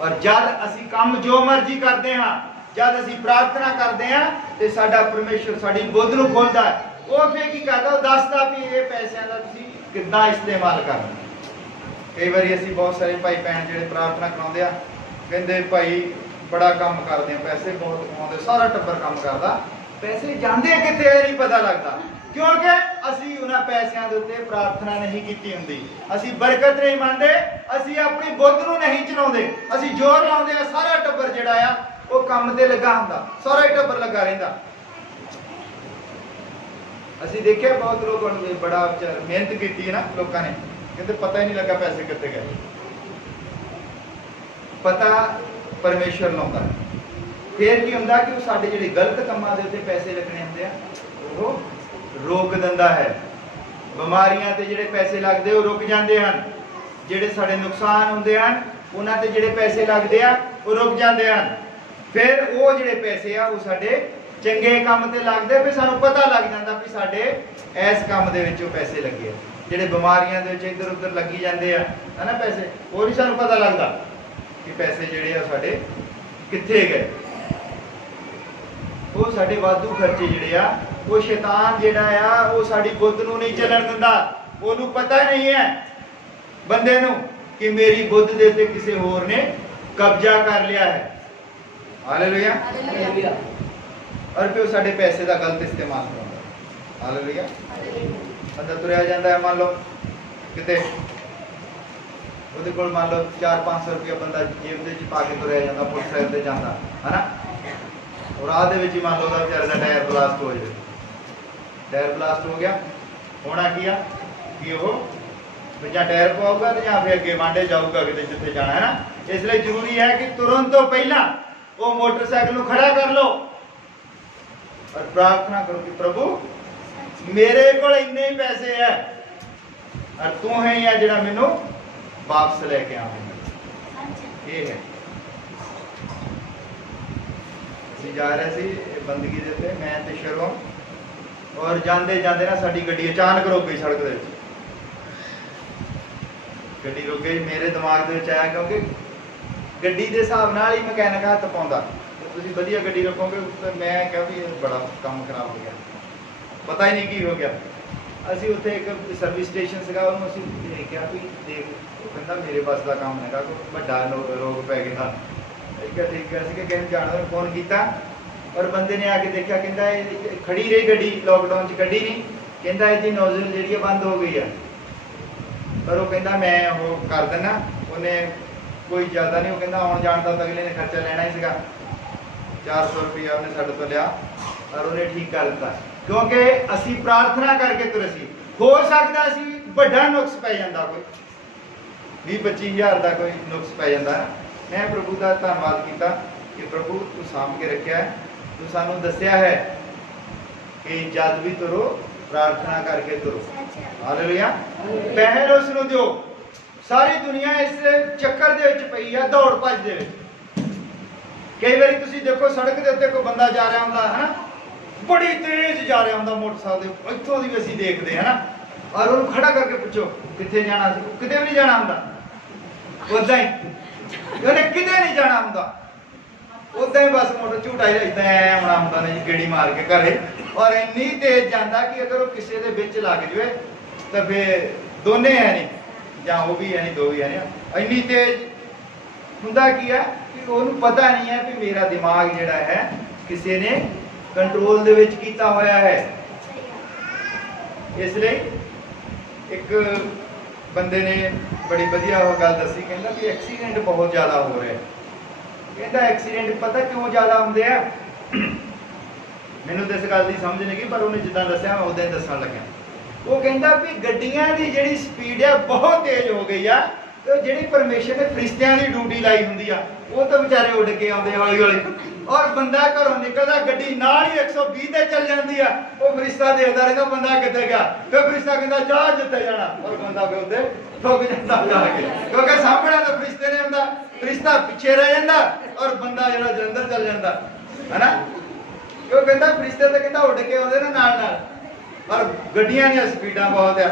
ਔਰ ਜਦ ਅਸੀਂ ਕੰਮ ਜੋ ਮਰਜ਼ੀ ਕਰਦੇ ਹਾਂ, ਜਦ ਅਸੀਂ ਪ੍ਰਾਰਥਨਾ ਕਰਦੇ ਹਾਂ ਤੇ ਸਾਡਾ ਪਰਮੇਸ਼ਰ ਸਾਡੀ ਬੁੱਧ ਨੂੰ ਖੋਲਦਾ ਹੈ। ਉਹ ਫੇਰ ਕੀ ਕਰਦਾ? ਉਹ ਦੱਸਦਾ ਵੀ ਇਹ ਪੈਸਿਆਂ ਦਾ ਤੁਸੀਂ ਕਿੱਦਾਂ ਇਸਤੇਮਾਲ ਕਰਨਾ। ਕਈ ਵਾਰੀ ਅਸੀਂ ਬਹੁਤ ਸਾਰੇ ਭਾਈ ਭੈਣ ਜਿਹੜੇ ਪ੍ਰਾਰਥਨਾ ਕਰਾਉਂਦੇ ਆ, ਕਹਿੰਦੇ ਭਾਈ ਬੜਾ ਕੰਮ ਕਰਦੇ ਆ, ਪੈਸੇ ਬਹੁਤ ਕਮਾਉਂਦੇ, ਸਾਰਾ ਟੱਬਰ ਕੰਮ ਕਰਦਾ, ਪੈਸੇ ਜਾਂਦੇ ਕਿੱਥੇ ਨਹੀਂ ਪਤਾ ਲੱਗਦਾ। ਕਿਉਂਕਿ ਅਸੀਂ ਉਹਨਾਂ ਪੈਸਿਆਂ ਦੇ ਉੱਤੇ ਪ੍ਰਾਰਥਨਾ ਨਹੀਂ ਕੀਤੀ ਹੁੰਦੀ, ਅਸੀਂ ਬਰਕਤ ਨਹੀਂ ਮੰਨਦੇ, ਅਸੀਂ ਆਪਣੀ ਬੁੱਧ ਨੂੰ ਨਹੀਂ ਚਲਾਉਂਦੇ, ਅਸੀਂ ਜ਼ੋਰ ਲਾਉਂਦੇ ਆ। ਸਾਰਾ ਟੱਬਰ ਜਿਹੜਾ ਆ ਉਹ ਕੰਮ ਤੇ ਲੱਗਾ ਹੁੰਦਾ, ਸਾਰਾ ਹੀ ਟੱਬਰ ਲੱਗਾ ਰਹਿੰਦਾ। ਅਸੀਂ ਦੇਖਿਆ ਬਹੁਤ ਲੋਕਾਂ ਨੇ ਬੜਾ ਮਿਹਨਤ ਕੀਤੀ ਹੈ ਨਾ ਲੋਕਾਂ ਨੇ, कहते पता ही नहीं लगा पैसे कितने गए। पता परमेश्वर लाता है। फिर की होंदा कि साडे जिहड़े गलत कामां दे उत्ते पैसे लगने होंदे आ वो रोक दिंदा है। बीमारियां ते जिहड़े पैसे लगदे वो रुक जांदे हन। जिहड़े साडे नुकसान हुंदे हन उन्हां ते जिहड़े पैसे लगदे आ वो रुक जांदे हन। फिर वो जिहड़े पैसे आ वो साडे चंगे काम ते लगदे, फिर सानू पता लग जांदा भी साडे इस काम दे विच पैसे लगे। जिहड़े बीमारियां दे विच इधर उधर लगी जांदे आ है ना पैसे, वो नहीं सानू पता लगदा कि पैसे जिहड़े आ साडे कित्थे गए। वो साडे वाधू खर्चे जिहड़े आ वो शैतान जिहड़ा आ वो साडी बुद्ध नूं नहीं चलन दिंदा। ओनू पता नहीं है बंदे नूं कि मेरी बुद्ध दे ते किसी होर ने कब्जा कर लिया है। हालेलुया। और फिर साडे पैसे का गलत इस्तेमाल करदा। हालेलुया। बंदा तुरया जांदा है, मान लो किते ਉਹਦੇ ਕੋਲ मान लो 400-500 रुपया बंदा जेब ਦੇ ਵਿੱਚ ਪਾ ਕੇ ਤੁਰਿਆ ਜਾਂਦਾ, ਮੋਟਰਸਾਈਕਲ ਤੇ ਜਾਂਦਾ ਹੈ ਨਾ, और ਰਾਹ ਦੇ ਵਿੱਚ ਹੀ मान लो ਉਹਦਾ ਵਿਚਾਰੇ ਦਾ ਟਾਇਰ ਬਲਾਸਟ ਹੋ ਜਾਵੇ। ਟਾਇਰ ਬਲਾਸਟ ਹੋ ਗਿਆ, ਹੋਣਾ ਕੀ ਆ ਕਿ ਉਹ ਜਾਂ ਟਾਇਰ ਪਵਾਊਗਾ ਤੇ ਜਾਂ ਫਿਰ ਅੱਗੇ ਵਾਂਡੇ ਜਾਊਗਾ ਕਿਤੇ ਜਿੱਥੇ ਜਾਣਾ ਹੈ ਨਾ। ਇਸ ਲਈ ਜ਼ਰੂਰੀ ਹੈ ਕਿ ਤੁਰਨ ਤੋਂ ਪਹਿਲਾਂ ਉਹ ਮੋਟਰਸਾਈਕਲ ਨੂੰ ਖੜਾ ਕਰ ਲਓ और प्रार्थना करो कि प्रभु मेरे को इन्ने ही पैसे है और तू है या जिहड़ा मैनू वापस लेके आवेगा। ये है ਅਸੀਂ जा रहे सी बंदगी दे ते मैं ते शरों और ਜਾਂਦੇ ਜਾਂਦੇ ना साडी ਗੱਡੀ अचानक रुक गई सड़क दे विच। ਗੱਡੀ रुक गई, मेरे दिमाग ਦੇ ਵਿੱਚ आया क्योंकि ਗੱਡੀ ਦੇ ਹਿਸਾਬ ਨਾਲ ਹੀ ਮਕੈਨਿਕ ਹੱਥ ਪਾਉਂਦਾ। ਤੁਸੀਂ ਵਧੀਆ ਗੱਡੀ ਰੱਖੋਗੇ ਤੇ ਮੈਂ ਕਿਹਾ ਵੀ ਇਹ ਬੜਾ ਕੰਮ ਖਰਾਬ ਹੋ ਗਿਆ, ਪਤਾ ਹੀ ਨਹੀਂ ਕੀ ਹੋ ਗਿਆ। ਅਸੀਂ ਉੱਥੇ ਇੱਕ ਸਰਵਿਸ ਸਟੇਸ਼ਨ ਸੀਗਾ, ਉਹਨੂੰ ਅਸੀਂ ਕਿਹਾ ਵੀ ਦੇਖ, ਉਹ ਕਹਿੰਦਾ ਮੇਰੇ ਪਾਸ ਦਾ ਕੰਮ ਹੈਗਾ, ਕੋਈ ਵੱਡਾ ਰੋਗ ਪੈ ਗਿਆ। ਠੀਕ ਹੈ ਅਸੀਂ ਕਿ ਕਿਸੇ ਜਾਣਦਾ ਨੂੰ ਫੋਨ ਕੀਤਾ ਔਰ ਬੰਦੇ ਨੇ ਆ ਕੇ ਦੇਖਿਆ, ਕਹਿੰਦਾ ਇਹ ਖੜੀ ਰਹੀ ਗੱਡੀ, ਲੋਕਡਾਊਨ 'ਚ ਕੱਢੀ ਨਹੀਂ, ਕਹਿੰਦਾ ਇਹਦੀ ਨੋਜ਼ਲ ਜਿਹੜੀ ਬੰਦ ਹੋ ਗਈ ਆ। ਪਰ ਉਹ ਕਹਿੰਦਾ ਮੈਂ ਉਹ ਕਰ ਦਿੰਦਾ, ਉਹਨੇ ਕੋਈ ਜ਼ਿਆਦਾ ਨਹੀਂ, ਉਹ ਕਹਿੰਦਾ ਆਉਣ ਜਾਣ ਦਾ ਤਾਂ ਅਗਲੇ ਨੇ ਖਰਚਾ ਲੈਣਾ ਹੀ ਸੀਗਾ। 400 रुपया उन्हें साढ़े तो लिया और उन्हें ठीक कर दिता, क्योंकि असी प्रार्थना करके तुरे सी। हो सकता सी बड़ा नुक्स पै जाता, कोई 20-25 हज़ार का कोई नुक्स पै जाता। मैं प्रभु का धन्यवाद किया कि प्रभु तू सामभ के रखा है, तू सानू दसिया है कि जद भी तुरो प्रार्थना करके तुरो। हालेलुया। पहल उसनू दिओ। सारी दुनिया इस चक्कर दे विच पई आ, दौड़ भज दे विच। कई बार तुम देखो सड़क के उत्ते कोई बंदा जा रहा होंदा है ना, बड़ी तेज जा रहा होंदा मोटरसाइकिल, इत्थों दी असीं देखदे हैं ना, और उन्होंने खड़ा करके पूछो कित्थे जाना, किते भी नहीं जाना होंदा, उदां ही उन्हें किते नहीं जाना होंदा, उदां ही बस मोटर झूठा ही इदां आउणा होंदा ने गेड़ी मार के घरे, और इन्नी तेज जांदा कि अगर वो किसी दे विच लग जाए तो फिर दोने है नहीं, जां वो भी है नहीं, दो भी है नहीं। इन्नी तेज हुंदा की है कि ਉਹਨੂੰ पता नहीं है कि मेरा दिमाग जिहड़ा है किसी ने कंट्रोल दे विच कीता होया है। इसलिए एक बंदे ने बड़ी वधिया गल दसी, कहंदा कि एक्सीडेंट बहुत ज़्यादा हो रहे हैं। कहंदा एक्सीडेंट पता क्यों ज़्यादा होंदे आ, मैनूं तो इस गल की समझ नहीं, पर उन्हें जिद्दां दस्सिया मैं उदां ही दस्सण लग्या। वो कहंदा भी गड्डियां दी जिहड़ी स्पीड है बहुत तेज हो गई आ, तो जिहड़ी परमेश्वर ने फरिश्तियां दी ड्यूटी लाई हुंदी आ वो तो बेचारे उड़ के आउंदे हौली हौली, और बंदा घरों निकलदा गड्डी नाल ही 120 ते चल जांदी आ। वो फरिश्ता देखदा रहिंदा बंदा कित्थे गया, फिर फरिश्ता कहंदा जा जिੱਥੇ जाना, और बंदा फिर उत्ते ठुक जांदा जाके, क्योंकि सामने तो फरिश्ते ने हुंदा, फरिश्ता पिछे रह जांदा और बंदा जिहड़ा जलंधर चल जांदा है ना। क्यों कहंदा फरिश्ते तो कहंदा उड़ के आउंदे ना नाल नाल, और गड्डियां दी स्पीडां बहुत आ,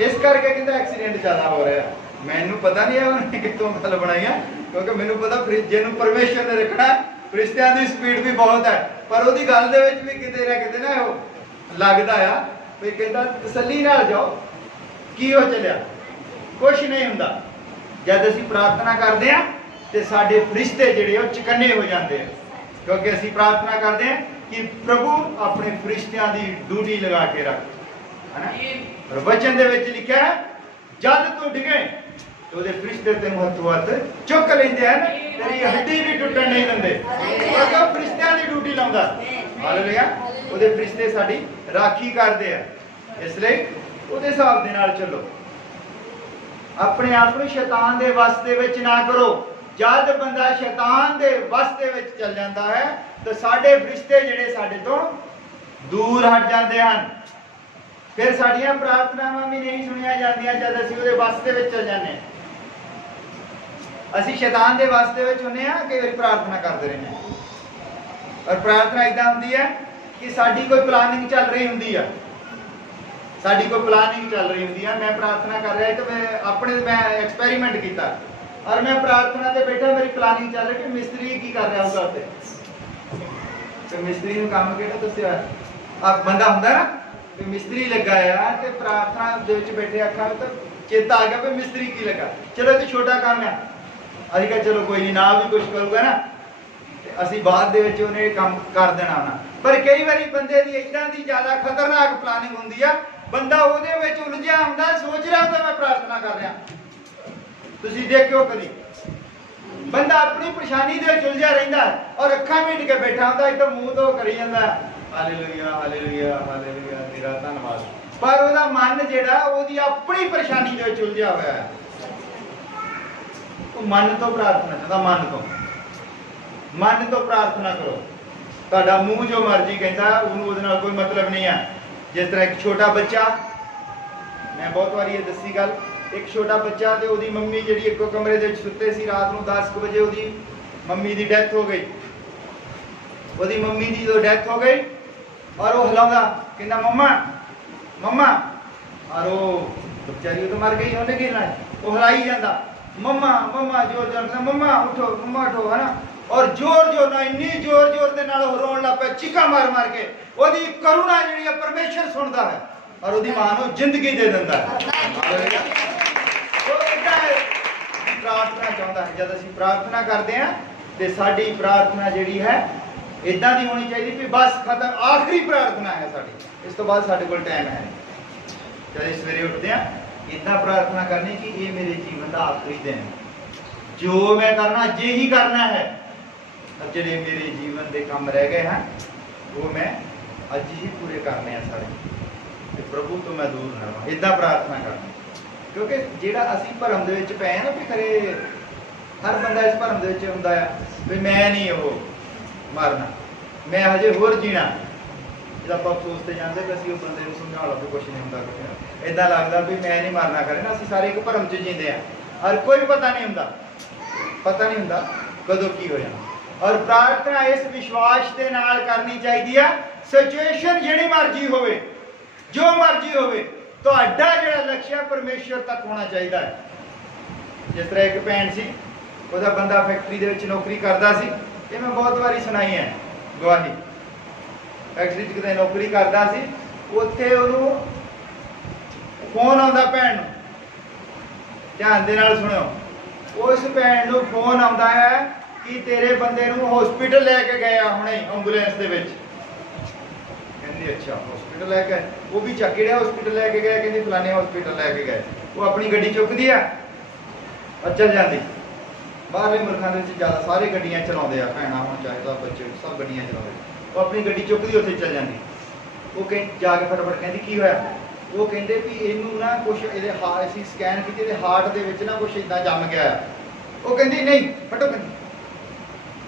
इस करके कहंदा एक्सीडेंट ज़्यादा हो रहा है। मैनू पता नहीं है उन्हें कितों गल बनाई है, क्योंकि मैनू पता जिन्होंने परमेश्वर ने रखना फरिश्तियां की स्पीड भी बहुत है, पर वो गल दे विच भी किते ना किते ना लगता है भी कहता तसल्ली नाल जाओ, की हो चलिया कुछ नहीं हुंदा। जद असीं प्रार्थना करते हैं तो साडे फरिश्ते जिहड़े वो चकन्ने हो जाते हैं, क्योंकि असीं प्रार्थना करते हैं कि प्रभु अपने फरिश्तियां की ड्यूटी लगा के रख, है ना। और वचन दे विच लिखा है जद तू डिगे तो ਉਹਦੇ ਫਰਿਸ਼ਤੇ ਤੈਨੂੰ ਹੱਥੋਂ ਹੱਥ ਚੁੱਕ ਲੈਂਦੇ ਹਨ, ਤੇਰੀ ਹੱਡੀ ਵੀ ਟੁੱਟਣ ਨਹੀਂ ਦਿੰਦੇ, ਕਿਉਂਕਿ ਉਹ ਫਰਿਸ਼ਤਿਆਂ ਦੀ ਡਿਊਟੀ ਲਾਉਂਦਾ। ਹਾਲੇਲੂਇਆ। ਉਹਦੇ ਫਰਿਸ਼ਤੇ ਸਾਡੀ ਰਾਖੀ ਕਰਦੇ ਆ, ਇਸ ਲਈ ਉਹਦੇ ਹਿਸਾਬ ਦੇ ਨਾਲ ਚੱਲੋ। अपने आप को शैतान के वस दे विच ना करो। जब बंदा शैतान के वस दे विच चल जाता है तो साडे फरिश्ते जिहड़े साडे तो दूर हट जाते हैं। फिर साडियां प्रार्थनावां भी नहीं सुनिया जांदियां जब असीं उहदे वस दे विच चल जाने। असीं शैतान के वस दे विच हुंदे हां, कई वारी प्रार्थना करते रहने और प्रार्थना इदां हुंदी है कि साडी कोई प्लानिंग चल रही हुंदी है, साडी कोई प्लानिंग चल रही हुंदी है। मैं प्रार्थना कर रहा तो मैं एक्सपेरीमेंट किया और मैं प्रार्थना से बैठा, मेरी प्लानिंग चल रही कि मिस्त्री की कर रहा होगा उत्ते, तो मिस्त्री नूं काम किहड़ा दस्सिया आप बंदा हुंदा ना कि मिस्त्री लगा है तो प्रार्थना दे विच बैठे आखा तो चेता आ गया भी मिस्त्री की लगा, चलो तो छोटा काम है असीं कहा चलो कोई नहीं, ना भी कुछ करूँगा ना असीं बाद दे विच उहने काम कर देना ना। पर कई बारी बंदे दी इदां दी ज़्यादा खतरनाक प्लानिंग हुंदी है, बंदा उहदे विच उलझिया हुंदा, सोच रहा हुंदा मैं प्रार्थना कर रहा। तुसीं देखियो कदी बंदा अपनी परेशानी दे विच उलझिया रहिंदा और अखां मीट के बैठा हुंदा, एकदम मूंह धो करी जांदा हालेलुया हालेलुया हालेलुया तेरा धन्नवाद, पर उहदा मन जिहड़ा उहदी अपनी परेशानी दे विच उलझिया होया है। तो मन तो प्रार्थना चाहता, मन तो प्रार्थना करो। तुहाडा मूँह जो मर्जी कहता उहनूं उहदे नाल कोई मतलब नहीं है। जिस तरह एक छोटा बच्चा, मैं बहुत बारी ये दसी गल, एक छोटा बच्चा तो उहदी मम्मी जिहड़ी इक्को कमरे दे विच सुत्ते सी, रात नूं 10 बजे उहदी मम्मी दी डेथ हो गई। उहदी मम्मी दी जो डेथ हो गई और वो हिलाउंदा कहंदा मम्मा मम्मा, और वो बेचारी तो मर गई, उहने गिरना वो हिलाई जांदा मम्मा मम्मा, जोर जोर से मम्मा उठो है ना, और जोर जोर ना इन्नी जोर जोर दे नाल रोण लग पे, चीखा मार मार के। ओदी करुणा जिहड़ी है परमेश्वर सुनदा है और ओदी मां नूं जिंदगी दे दिंदा है। तो इदा प्रार्थना चाहुंदा है, जद असीं प्रार्थना करदे हां ते साडी प्रार्थना जिहड़ी है इदां दी होनी चाहिए कि बस खत्म, आखिरी प्रार्थना है साडी, इस तो बाद साडे कोल टाइम है। जद सवेरे उठदे हां इदां प्रार्थना करनी कि ये मेरे जीवन का आखिरी दिन है, जो मैं करना जे ही करना है, अब जिहड़े मेरे जीवन के काम रह गए हैं वो मैं अज ही पूरे करने हैं सारे, प्रभु तो मैं दूर ना रहां, इदां प्रार्थना करनी। क्योंकि जिहड़ा असीं भरम दे विच पए ना, भी खरे हर बंदा इस भरम दे विच हुंदा है भी मैं नहीं वो मरना, मैं हजे होर जीना। जब आप अफसोस से जाते कि असीं उस बंदे नूं समझा लो भी कुछ नहीं हुंदा, कुछ इदां लगदा भी मैं नहीं मरना करे ना। असीं सारे एक भरम च जींदे हैं और कोई पता नहीं हुंदा कदों की हो जाना। और प्रार्थना इस विश्वास के नाल करनी चाहिए, सिचुएशन जिहड़ी मर्जी होवे, जो मर्जी होवे, तुहाडा जिहड़ा लक्ष्य है परमेश्वर तक होना चाहिए है। जिस तरह एक भैन सी, उहदा बंदा फैक्ट्री दे विच नौकरी करदा सी, ये मैं बहुत बारी सुनाई है गवाही। फैक्ट्री च किते नौकरी करदा सी, उत्थे उहनूं फोन आउंदा भैन नूं, ध्यान दे नाल सुणियो, उस भैन नूं फोन आउंदा है कि तेरे बंदे नूं हॉस्पिटल लैके गए हुणे एंबूलेंस दे विच। कहंदी अच्छा हॉस्पिटल लैके गए, वो भी किहड़े हॉस्पिटल लैके गए, कहंदी फलाने हॉस्पिटल लैके गए। वो अपनी गड्डी चुकदी है और चल जाती। बाहरले मुल्कां दे विच ज़्यादा सारे गड्डियां चलाउंदे आ, भैणां होण चाहे सब बच्चे सब गड्डियां चलाउंदे, वो अपनी गड्डी चुकदी उत्थे चल जाती। वो कहीं जाके फटाफट कहंदी की होया, वो कहंदे भी इहनूं ना कुछ इहदे हार्ट असीं स्कैन कीते ते हार्ट दे विच ना कुछ इदां जम गया है। वो कहंदी नहीं फटो,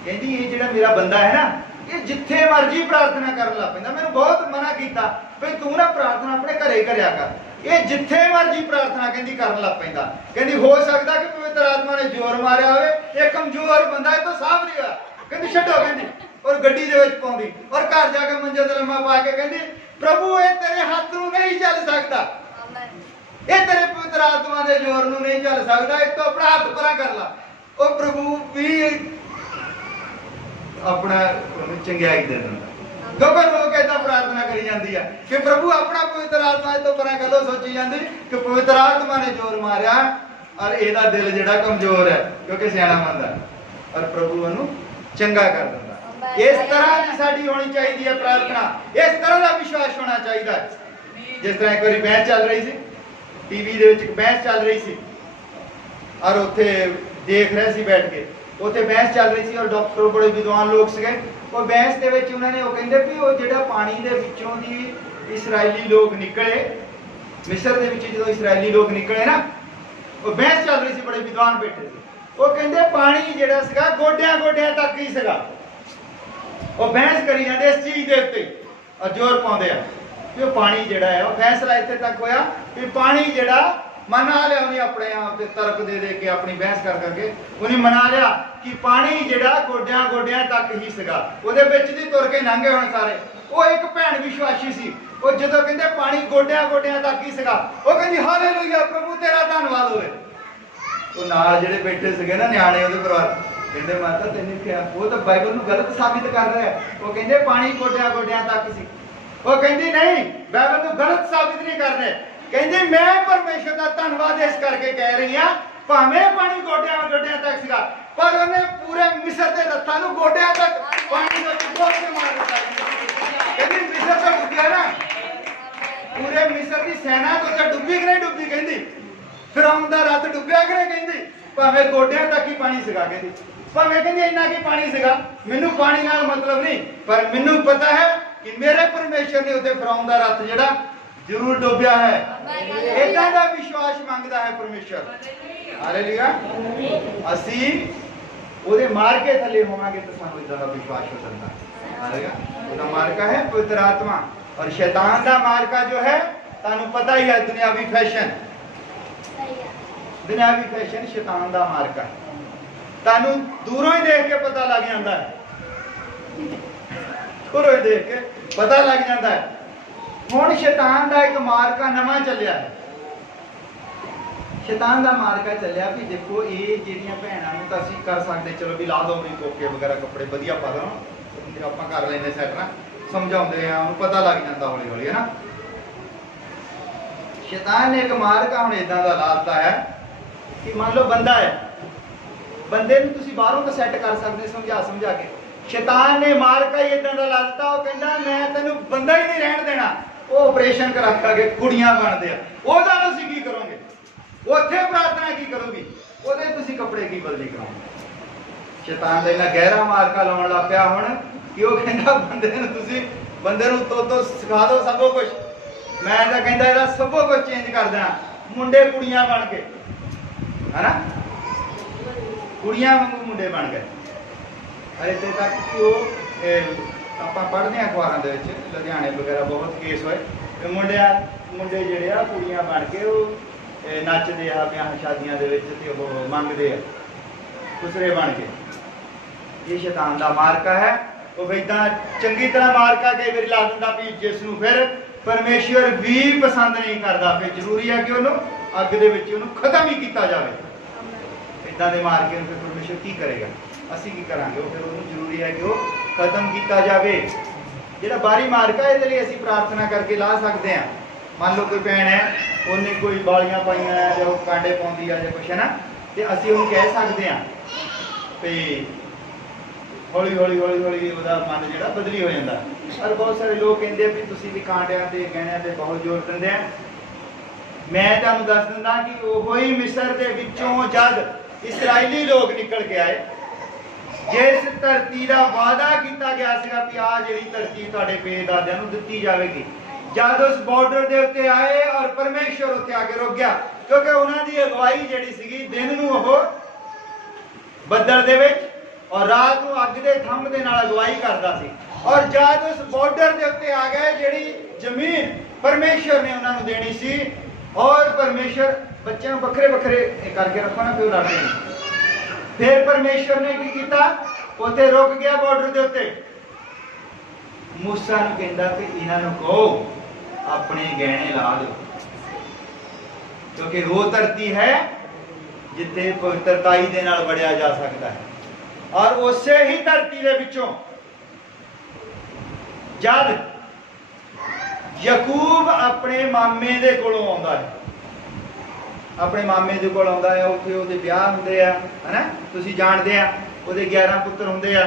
कहंदी ये जिहड़ा मेरा बंदा है ना, ये जिथे मर्जी प्रार्थना करन लग पैंदा। मैंने बहुत मना किया भाई तू ना प्रार्थना अपने घरे करिया कर, ये जिथे मर्जी प्रार्थना कहंदी करन लग पैंदा। कहंदी हो सकता कि पवित्र आत्मा ने जोर मारिया होवे, ये कमजोर बंदा है तो साफ नहीं हुआ। कहंदी छड्डो, कहंदी और गड्डी दे विच पाउंदी और घर जाके मंजे ते लम्मा पा के कहंदी प्रभु ये तेरे हाथ नूं नहीं चल सकता, ये तेरे पवित्र आत्मा दे जोर नूं नहीं चल सकता, एक तो अपना हाथ परा कर ला। ओ प्रभु भी अपना चंगियाई दे दिंदा। क्योंकि लोग इदां प्रार्थना करी जाती है कि प्रभु अपना पवित्र आत्मा तो परा कर लो, सोची जाती कि पवित्र आत्मा ने जोर मारिया और एदा दिल जिहड़ा कमजोर है क्योंकि सियाणा मंदा और प्रभु उहनूं चंगा कर दिंदा। इस तरह की साडी होनी चाहिए है प्रार्थना, इस तरह का विश्वास होना चाहिए है। जिस तरह एक बारी बहस चल रही सी, टीवी दे विच बहस चल रही सी और उत्थे देख रहे सी बैठ के, उत्थे बहस चल रही सी और डॉक्टर बड़े विद्वान लोग सीगे। वो बहस दे विच उन्होंने वो कहंदे भी वो जिहड़ा पानी दे विचों दी इसराइली लोग निकले, मिस्र दे विच जो इसराइली लोग निकले ना, ਉਹ ਬਹਿਸ ਚੱਲ ਰਹੀ ਸੀ, ਬੜੇ ਵਿਦਵਾਨ ਬੈਠੇ ਸੀ। ਉਹ ਕਹਿੰਦੇ ਪਾਣੀ ਜਿਹੜਾ ਸੀਗਾ ਗੋਡਿਆਂ ਗੋਡਿਆਂ ਤੱਕ ਹੀ ਸੀਗਾ। ਉਹ ਬਹਿਸ ਕਰੀ ਜਾਂਦੇ ਇਸ ਚੀਜ਼ ਦੇ ਉੱਤੇ ਔਰ ਜ਼ੋਰ ਪਾਉਂਦੇ ਆ ਕਿ ਉਹ ਪਾਣੀ ਜਿਹੜਾ ਹੈ, ਉਹ ਫੈਸਲਾ ਇੱਥੇ ਤੱਕ ਹੋਇਆ ਕਿ ਪਾਣੀ ਜਿਹੜਾ ਮਨਾ ਲਿਆ ਉਹਨੇ ਆਪਣੇ ਆਪ ਤੇ ਤਰਕ ਦੇ ਦੇ ਕੇ ਆਪਣੀ ਬਹਿਸ ਕਰ ਕਰਕੇ ਉਹਨੇ ਮਨਾ ਲਿਆ ਕਿ ਪਾਣੀ ਜਿਹੜਾ ਗੋਡਿਆਂ ਗੋਡਿਆਂ ਤੱਕ ਹੀ ਸੀਗਾ। ਉਹਦੇ ਵਿੱਚ ਦੀ ਤੁਰ ਕੇ ਲੰਘੇ ਹੁਣ ਸਾਰੇ। ਉਹ ਇੱਕ ਭੈਣ ਵਿਸ਼ਵਾਸੀ ਸੀ, ਉਹ ਜਦੋਂ ਕਹਿੰਦੇ ਪਾਣੀ ਗੋਡਿਆਂ ਗੋਡਿਆਂ ਤੱਕ ਹੀ ਸੀਗਾ, ਉਹ ਕਹਿੰਦੀ ਹਾਲੇਲੂਇਆ, ਪ੍ਰਭੂ ਤੇਰਾ ਧੰਨਵਾਦ ਹੋਵੇ। ਉਹ ਨਾਲ ਜਿਹੜੇ ਬੈਠੇ ਸੀਗੇ ਨਾ ਨਿਆਣੇ ਉਹਦੇ ਪਰਿਵਾਰ, ਕਹਿੰਦੇ ਮਾਤਾ ਤੈਨੂੰ ਕਿਹਾ, ਉਹ ਤਾਂ ਬਾਈਬਲ ਨੂੰ ਗਲਤ ਸਾਬਿਤ ਕਰ ਰਿਹਾ ਹੈ। ਉਹ ਕਹਿੰਦੇ ਪਾਣੀ ਗੋਡਿਆਂ ਗੋਡਿਆਂ ਤੱਕ ਸੀ। ਉਹ ਕਹਿੰਦੀ ਨਹੀਂ, ਬਾਈਬਲ ਨੂੰ ਗਲਤ ਸਾਬਿਤ ਨਹੀਂ ਕਰ ਰਹੇ। ਕਹਿੰਦੀ ਮੈਂ ਪਰਮੇਸ਼ਰ ਦਾ ਧੰਨਵਾਦ ਇਸ ਕਰਕੇ ਕਹਿ ਰਹੀ ਹਾਂ, ਭਾਵੇਂ ਪਾਣੀ ਗੋਡਿਆਂ ਗੋਡਿਆਂ ਤੱਕ ਸੀਗਾ, ਪਰ ਉਹਨੇ ਪੂਰੇ ਮਿਸਰ ਦੇ ਰੱਥਾਂ ਨੂੰ ਗੋਡਿਆਂ ਤੱਕ ਪਾਣੀ ਦੇ ਵਿੱਚ ਡੁਬੋ ਕੇ ਮਾਰ ਦਿੱਤਾ। ਕਹਿੰਦੀ ਮਿਸਰ ਤਾਂ ਡੁੱਬਿਆ ਨਾ, ਪੂਰੇ ਮਿਸਰ ਦੀ ਸੈਨਾ ਤਾਂ ਡੁੱਬੀ ਕਿ ਨਹੀਂ ਡੁੱਬੀ। ਕਹਿੰਦੀ ਫਿਰੌਨ ਦਾ ਰੱਥ ਡੁੱਬਿਆ ਕਿ ਨਹੀਂ। ਕਹਿੰਦੀ ਭਾਵੇਂ ਗੋਡਿਆਂ ਤੱਕ ਹੀ ਪਾਣੀ ਸੀਗਾ। ਕਹਿੰਦੀ ਭਾਵੇਂ ਕਹਿੰਦੀ ਇੰਨਾ ਕੀ ਪਾਣੀ ਸੀਗਾ, ਮੈਨੂੰ ਪਾਣੀ ਨਾਲ ਮਤਲਬ ਨਹੀਂ, ਪਰ ਮੈਨੂੰ ਪਤਾ ਹੈ ਕਿ ਮੇਰੇ ਪਰਮੇਸ਼ਰ ਨੇ ਉਹਦੇ ਫਿਰੌਨ ਦਾ ਰੱਥ ਜਿਹੜਾ ਜ਼ਰੂਰ ਡੁੱਬਿਆ ਹੈ। ਇਦਾਂ ਦਾ ਵਿਸ਼ਵਾਸ ਮੰਗਦਾ ਹੈ ਪਰਮੇਸ਼ਰ। ਹਾਲੇਲੂਇਆ। ਅਸੀਂ ਉਹਦੇ ਮਾਰ ਕੇ ਥੱਲੇ ਹੋਵਾਂਗੇ ਤਾਂ ਸਾਨੂੰ ਇਦਾਂ ਦਾ ਵਿਸ਼ਵਾਸ ਹੋ ਸਕਦਾ ਹੈ। ਹਾਲੇਲੂਇਆ। ਉਹਦਾ ਮਾਰਕਾ ਹੈ ਪਵਿੱਤਰ ਆਤਮਾ, ਔਰ ਸ਼ੈਤਾਨ ਦਾ ਮਾਰਕਾ ਜੋ ਹੈ ਤੁਹਾਨੂੰ ਪਤਾ ਹੀ ਹੈ, ਦੁਨਿਆਵੀ ਫੈਸ਼ਨ। ਦੁਨਿਆਵੀ ਫੈਸ਼ਨ ਸ਼ੈਤਾਨ ਦਾ ਮਾਰਕਾ, ਤੁਹਾਨੂੰ ਦੂਰੋਂ ਹੀ ਦੇਖ ਕੇ ਪਤਾ ਲੱਗ ਜਾਂਦਾ ਹੈ। ਦੂਰੋਂ ਹੀ ਦੇਖ ਕੇ ਪਤਾ ਲੱਗ ਜਾਂਦਾ ਹੈ। ਹੁਣ ਸ਼ੈਤਾਨ ਦਾ ਇੱਕ ਮਾਰਕਾ ਨਵਾਂ ਚੱਲਿਆ ਹੈ। ਸ਼ੈਤਾਨ ਦਾ ਮਾਰਕਾ ਚੱਲਿਆ ਵੀ ਦੇਖੋ, ਇਹ ਜਿਹੜੀਆਂ ਭੈਣਾਂ ਨੂੰ ਤਾਂ ਅਸੀਂ ਕਰ ਸਕਦੇ, ਚਲੋ ਵੀ ਲਾ ਦੋ ਵੀ ਕੋਕੇ ਵਗੈਰਾ ਕੱਪੜੇ ਵਧੀਆ ਪਾ ਦੋ, ਆਪਾਂ ਕਰ ਲੈਂਦੇ ਸੈਟ ਨਾ, ਸਮਝਾਉਂਦੇ ਆ, ਉਹਨੂੰ ਪਤਾ ਲੱਗ ਜਾਂਦਾ ਹੌਲੀ ਹੌਲੀ, ਹੈ ਨਾ। ਸ਼ੈਤਾਨ ਨੇ ਇੱਕ ਮਾਰਕਾ ਹੁਣ ਇਦਾਂ ਦਾ ਲਾਤਾ ਹੈ ਕਿ ਮੰਨ ਲਓ ਬੰਦਾ ਹੈ, ਬੰਦੇ ਨੂੰ ਤੁਸੀਂ ਬਾਹਰੋਂ ਤਾਂ ਸੈੱਟ ਕਰ ਸਕਦੇ ਸਮਝਾ ਕੇ। ਸ਼ੈਤਾਨ ਨੇ ਮਾਰਕਾ ਹੀ ਇਦਾਂ ਦਾ ਲਾ ਦਿੱਤਾ, ਉਹ ਕਹਿੰਦਾ ਮੈਂ ਤੈਨੂੰ ਬੰਦਾ ਹੀ ਨਹੀਂ ਰਹਿਣ ਦੇਣਾ। ਉਹ ਆਪਰੇਸ਼ਨ ਕਰਾ ਕੇ ਕੁੜੀਆਂ ਬਣਦੇ ਆ, ਉਹਦਾ ਤੁਸੀਂ ਕੀ ਕਰੋਗੇ? ਉੱਥੇ ਪ੍ਰਾਰਥਨਾ ਕੀ ਕਰੋਗੀ? ਉਹਦੇ ਤੁਸੀਂ ਕੱਪੜੇ ਕੀ ਬਦਲੀ ਕਰਾਓਗੇ? ਸ਼ੈਤਾਨ ਦਾ ਇੰਨਾ ਗਹਿਰਾ ਮਾਰਕਾ ਲਾਉਣ ਲੱਗ ਪਿਆ ਹੁਣ ਕਿ ਉਹ ਕਹਿੰਦਾ ਬੰਦੇ ਨੂੰ ਤੋਂ ਸਿਖਾ ਦਿਓ ਸਭ ਕੁਝ। ਮੈਂ ਤਾਂ ਕਹਿੰਦਾ ਇਹਦਾ ਸਭ ਕੁਝ ਚੇਂਜ ਕਰ ਦੇਣਾ, ਮੁੰਡੇ ਕੁੜੀਆਂ ਬਣ ਕੇ, ਹੈਨਾ, ਕੁੜੀਆਂ ਵਾਂਗੂ ਮੁੰਡੇ ਬਣ ਗਏ। ਅਰੇ ਤੇ ਤੱਕ ਕਿ ਉਹ ਆਪਾਂ ਪੜ੍ਹਦੇ ਹਾਂ ਅਖਬਾਰਾਂ ਦੇ ਵਿੱਚ, ਲੁਧਿਆਣੇ ਵਗੈਰਾ ਬਹੁਤ ਕੇਸ ਹੋਏ, ਮੁੰਡੇ ਜਿਹੜੇ ਆ ਕੁੜੀਆਂ ਬਣ ਕੇ ਉਹ ਨੱਚਦੇ ਆ ਵਿਆਹ ਸ਼ਾਦੀਆਂ ਦੇ ਵਿੱਚ ਤੇ ਉਹ ਮੰਗਦੇ ਆ ਖੁਸਰੇ ਬਣ ਕੇ। ਇਹ ਸ਼ੈਤਾਨ ਦਾ ਮਾਰਕਾ ਹੈ। ਉਹ ਏਦਾਂ ਚੰਗੀ ਤਰ੍ਹਾਂ ਮਾਰਕਾ ਕਈ ਵਾਰੀ ਲਾ ਦਿੰਦਾ ਵੀ ਜਿਸ ਨੂੰ ਫਿਰ ਪਰਮੇਸ਼ਵਰ ਵੀ ਪਸੰਦ ਨਹੀਂ ਕਰਦਾ, ਫਿਰ ਜ਼ਰੂਰੀ ਹੈ ਕਿ ਉਹਨੂੰ ਅੱਗ ਦੇ ਵਿੱਚ ਉਹਨੂੰ ਖਤਮ ਹੀ ਕੀਤਾ ਜਾਵੇ। ਇਦਾਂ ਦੇ ਮਾਰਕੇ ਨੂੰ ਫਿਰ ਪਰਮੇਸ਼ਵਰ ਕੀ ਕਰੇਗਾ? ਅਸੀਂ ਕੀ ਕਰਾਂਗੇ? ਉਹ ਫਿਰ ਉਹਨੂੰ ਜ਼ਰੂਰੀ ਹੈ ਕਿ ਉਹ ਖਤਮ ਕੀਤਾ ਜਾਵੇ। ਜਿਹੜਾ ਬਾਹਰੀ ਮਾਰਕਾ ਇਹਦੇ ਲਈ ਅਸੀਂ ਪ੍ਰਾਰਥਨਾ ਕਰਕੇ ਲਾ ਸਕਦੇ ਹਾਂ। ਮੰਨ ਲਓ ਕੋਈ ਭੈਣ ਹੈ, ਉਹਨੇ ਕੋਈ ਬਾਲੀਆਂ ਪਾਈਆਂ ਹੈ ਜਾਂ ਉਹ ਕਾਂਡੇ ਪਾਉਂਦੀ ਆ ਜਾਂ ਕੁਛ ਹੈ ਨਾ, ਤੇ ਅਸੀਂ ਉਹਨੂੰ ਕਹਿ ਸਕਦੇ ਹਾਂ ਵੀ ਹੌਲੀ ਹੌਲੀ ਉਹਦਾ ਮਨ ਜਿਹੜਾ ਬਦਲੀ ਹੋ ਜਾਂਦਾ। ਪਰ ਬਹੁਤ ਸਾਰੇ ਲੋਕ ਕਹਿੰਦੇ ਵੀ ਤੁਸੀਂ ਵੀ ਕਾਂਡਿਆਂ ਤੇ ਗਹਿਣਿਆਂ ਤੇ ਬਹੁਤ ਜ਼ੋਰ ਦਿੰਦੇ ਆ। ਮੈਂ ਤੁਹਾਨੂੰ ਦੱਸ ਦਿੰਦਾ ਕਿ ਉਹ ਹੀ ਮਿਸਰ ਦੇ ਵਿੱਚੋਂ ਜਦ ਇਸਰਾਈਲੀ ਲੋਕ ਨਿਕਲ ਕੇ ਆਏ, ਜਿਸ ਧਰਤੀ ਦਾ ਵਾਅਦਾ ਕੀਤਾ ਗਿਆ ਸੀਗਾ ਕਿ ਆਹ ਜਿਹੜੀ ਧਰਤੀ ਤੁਹਾਡੇ ਪੇਦਾਦਿਆਂ ਨੂੰ ਦਿੱਤੀ ਜਾਵੇਗੀ, ਜਦ ਉਸ ਬਾਰਡਰ ਦੇ ਉੱਤੇ ਆਏ ਔਰ ਪਰਮੇਸ਼ਵਰ ਉੱਥੇ ਆ ਕੇ ਰੁਕ ਗਿਆ, ਕਿਉਂਕਿ ਉਹਨਾਂ ਦੀ ਅਗਵਾਈ ਜਿਹੜੀ ਸੀਗੀ, ਦਿਨ ਨੂੰ ਉਹ ਬੱਦਲ ਦੇ ਵਿੱਚ ਔਰ ਰਾਤ ਨੂੰ ਅੱਗ ਦੇ ਥੰਮ ਦੇ ਨਾਲ ਅਗਵਾਈ ਕਰਦਾ ਸੀ। ਔਰ ਜਦ ਉਸ ਬਾਰਡਰ ਦੇ ਉੱਤੇ ਆ ਗਏ, ਜਿਹੜੀ ਜ਼ਮੀਨ ਪਰਮੇਸ਼ਵਰ ਨੇ ਉਹਨਾਂ ਨੂੰ ਦੇਣੀ ਸੀ, ਔਰ ਪਰਮੇਸ਼ਵਰ ਬੱਚਿਆਂ ਨੂੰ ਵੱਖਰੇ ਕਰਕੇ ਰੱਖੋ ਨਾ, ਕਿਉਂ ਲੜਦੇ ਨੇ। ਫਿਰ ਪਰਮੇਸ਼ਵਰ ਨੇ ਕੀ ਕੀਤਾ? ਉੱਥੇ ਰੁਕ ਗਿਆ ਬਾਰਡਰ ਦੇ ਉੱਤੇ। ਮੂਸਾ ਨੂੰ ਕਹਿੰਦਾ ਕਿ ਇਹਨਾਂ ਨੂੰ ਕਹੋ ਆਪਣੇ ਗਹਿਣੇ ਲਾ ਦਿਓ, ਕਿਉਂਕਿ ਉਹ ਧਰਤੀ ਹੈ ਜਿੱਥੇ ਪਵਿੱਤਰਤਾਈ ਦੇ ਨਾਲ ਵੜਿਆ ਜਾ ਸਕਦਾ ਹੈ। ਔਰ ਉਸੇ ਹੀ ਧਰਤੀ ਦੇ ਵਿੱਚੋਂ ਜਦ ਯਾਕੂਬ ਆਪਣੇ ਮਾਮੇ ਦੇ ਕੋਲੋਂ ਆਉਂਦਾ ਹੈ, ਆਪਣੇ ਮਾਮੇ ਦੇ ਕੋਲ ਆਉਂਦਾ ਹੈ, ਉੱਥੇ ਉਹਦੇ ਵਿਆਹ ਹੁੰਦੇ ਆ, ਹੈਨਾ, ਤੁਸੀਂ ਜਾਣਦੇ ਆ। ਉਹਦੇ 11 ਪੁੱਤਰ ਹੁੰਦੇ ਆ,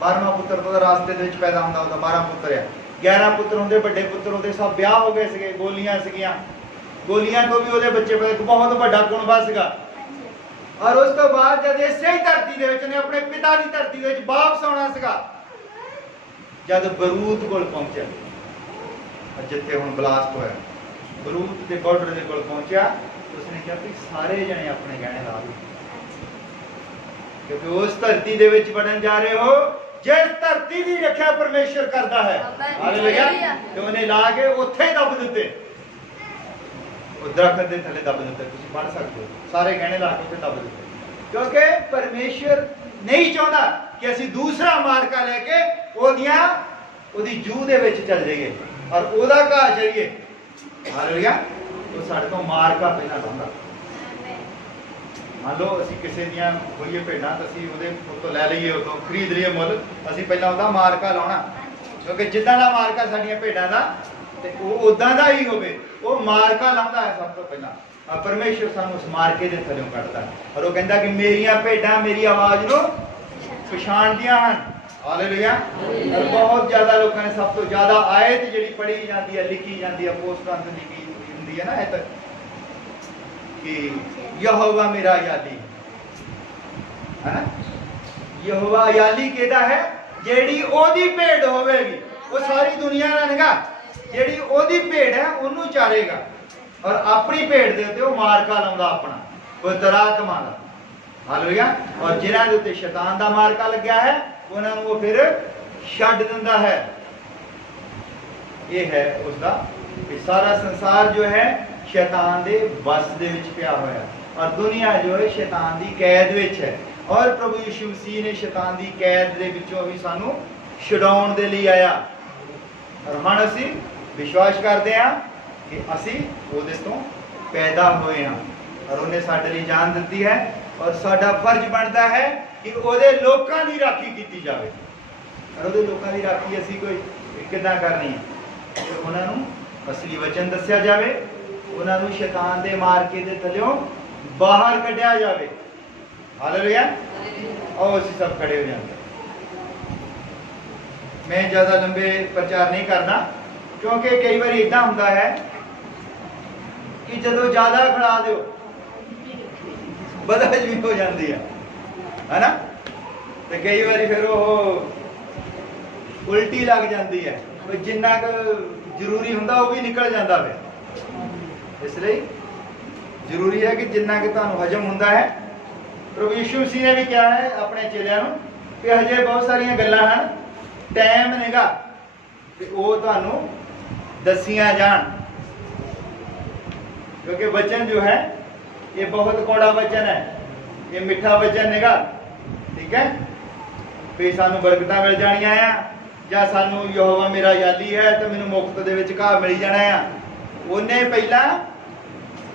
12ਵਾਂ ਪੁੱਤਰ ਉਹਦਾ ਰਾਸਤੇ ਦੇ ਵਿੱਚ ਪੈਦਾ ਹੁੰਦਾ, ਉਹਦਾ 12 ਪੁੱਤਰ ਆ। 11 ਪੁੱਤਰ ਹੁੰਦੇ, ਵੱਡੇ ਪੁੱਤਰ ਉਹਦੇ ਸਭ ਵਿਆਹ ਹੋ ਗਏ ਸੀਗੇ, ਗੋਲੀਆਂ ਸੀਗੀਆਂ, ਗੋਲੀਆਂ ਤੋਂ ਵੀ ਉਹਦੇ ਬੱਚੇ ਪਏ, ਬਹੁਤ ਵੱਡਾ ਕੁਨਬਾ ਸੀਗਾ। ਔਰ ਉਸ ਤੋਂ ਬਾਅਦ ਜਦ ਇਸੇ ਹੀ ਧਰਤੀ ਦੇ ਵਿੱਚ ਨੇ ਆਪਣੇ ਪਿਤਾ ਦੀ ਧਰਤੀ ਦੇ ਵਿੱਚ ਵਾਪਸ ਆਉਣਾ ਸੀਗਾ, ਜਦ ਬਰੂਤ ਕੋਲ ਪਹੁੰਚਿਆ, ਜਿੱਥੇ ਹੁਣ ਬਲਾਸਟ ਹੋਇਆ, रूत के बॉर्डर के कोल पहुंचा तो उसने कहा कि सारे जने अपने गहने ला लो, क्योंकि उस धरती दे विच बढ़न जा रहे हो जिस धरती की रक्षा परमेश्वर करता है। हालेलुया। तो उन्हें ला के उत्थे ही दब दिते, दरख्त के थले दब दिते। तुसीं पढ़ सकते हो, सारे गहने ला के उत्थे दब दिते, क्योंकि परमेश्वर नहीं चाहता कि असीं दूसरा मार्का लेके ओदी जूह दे विच चल जाइए और ओदा घाह चढ़िए। हालेलुया। तो साडे तो मार्का पहला लांदा। मान लो असीं किसी दियां होईए भेडां तो असीं उहदे उत्तों लै लईए, उत्तों खरीद लईए मुੱਲ, असीं पहला उहदा मार्का लाउणा, क्योंकि जिद्दां दा मार्का साडीਆਂ भेडां दा ते ओह उदां दा ही होवे, ओह मार्का लाउंदा है सब तो पहला। परमेश्वर सानूं उस मार्के दे थल्लों कढदा और ओह कहंदा कि मेरियां भेडां मेरी आवाज़ नूं पछाणदियां हन। हालेलुया। और बहुत ज़्यादा लोगों ने सब तो ज़्यादा आयत जिहड़ी पढ़ी जाती है, लिखी जाती है, पोस्टां ते लिखी हुंदी है ना आयत कि यहोवा मेरा याली है ना। यहोवा याली किहदा है? जेड़ी ओदी भेड़ होवेगी, वो सारी दुनिया दा नहींगा, जेड़ी ओदी भेड़ है ओनू चारेगा और अपनी भेड़ दे उत्ते वो मार्का लाउंदा अपना पवित्र आत्मा दा। हालेलुया। और जिन्हां दे उत्ते शैतान दा मार्का लग्या है उन्हां नूं वो फिर छड्ड दिंदा है। ये है उसका कि सारा संसार जो है शैतान दे बस दे विच पिया होया और दुनिया जो है शैतान दी कैद विच है। और प्रभु यीशु मसीह ने शैतान दी कैद दे विचों भी सानू छुड़ाउण दे लई आया और हुण असीं विश्वास करदे हां कि असीं ओहदे तों पैदा होए हां और उहने साडे लई जान दित्ती है और साडा फर्ज बनदा है कि ओहदे लोकां दी राखी कीती जावे। और ओहदे लोकां दी राखी असीं कोई किदां करनी है कि उहनां नूं असली वचन दस्सिया जावे, उहनां नूं शैतान दे मार्के दे थल्लों बाहर कढिया जावे। हालेलुया। और असीं सब खड़े हो जाते। मैं ज़्यादा लंबे प्रचार नहीं करना क्योंकि कई बार इदां हुंदा है कि जदों ज़्यादा खड़ा दो बदहजमी हो जाती है ना, तो कई बार फिर वो उल्टी लग जाती है, जिन्ना जरूरी हुंदा वो भी निकल जाता है। इसलिए जरूरी है कि जिन्ना कि तुहानूं हजम हुंदा है। प्रभु यीशु मसीह ने भी कहा है अपने चेलियां नूं कि हजे बहुत सारियां गल्लां हन, टाइम नहींगा कि वो तुहानूं दसियां जाण, क्योंकि वचन जो है ये बहुत कौड़ा वचन है, ये मिठा वचन नहींगा। ठीक है, भी सानूं बरकतां मिल जाणियां आ ਜਾਂ ਸਾਨੂੰ यहोवा मेरा याली है तो मैनूं मुफ्त दे विच घाह मिल जाना आ। ਉਹਨੇ ਪਹਿਲਾਂ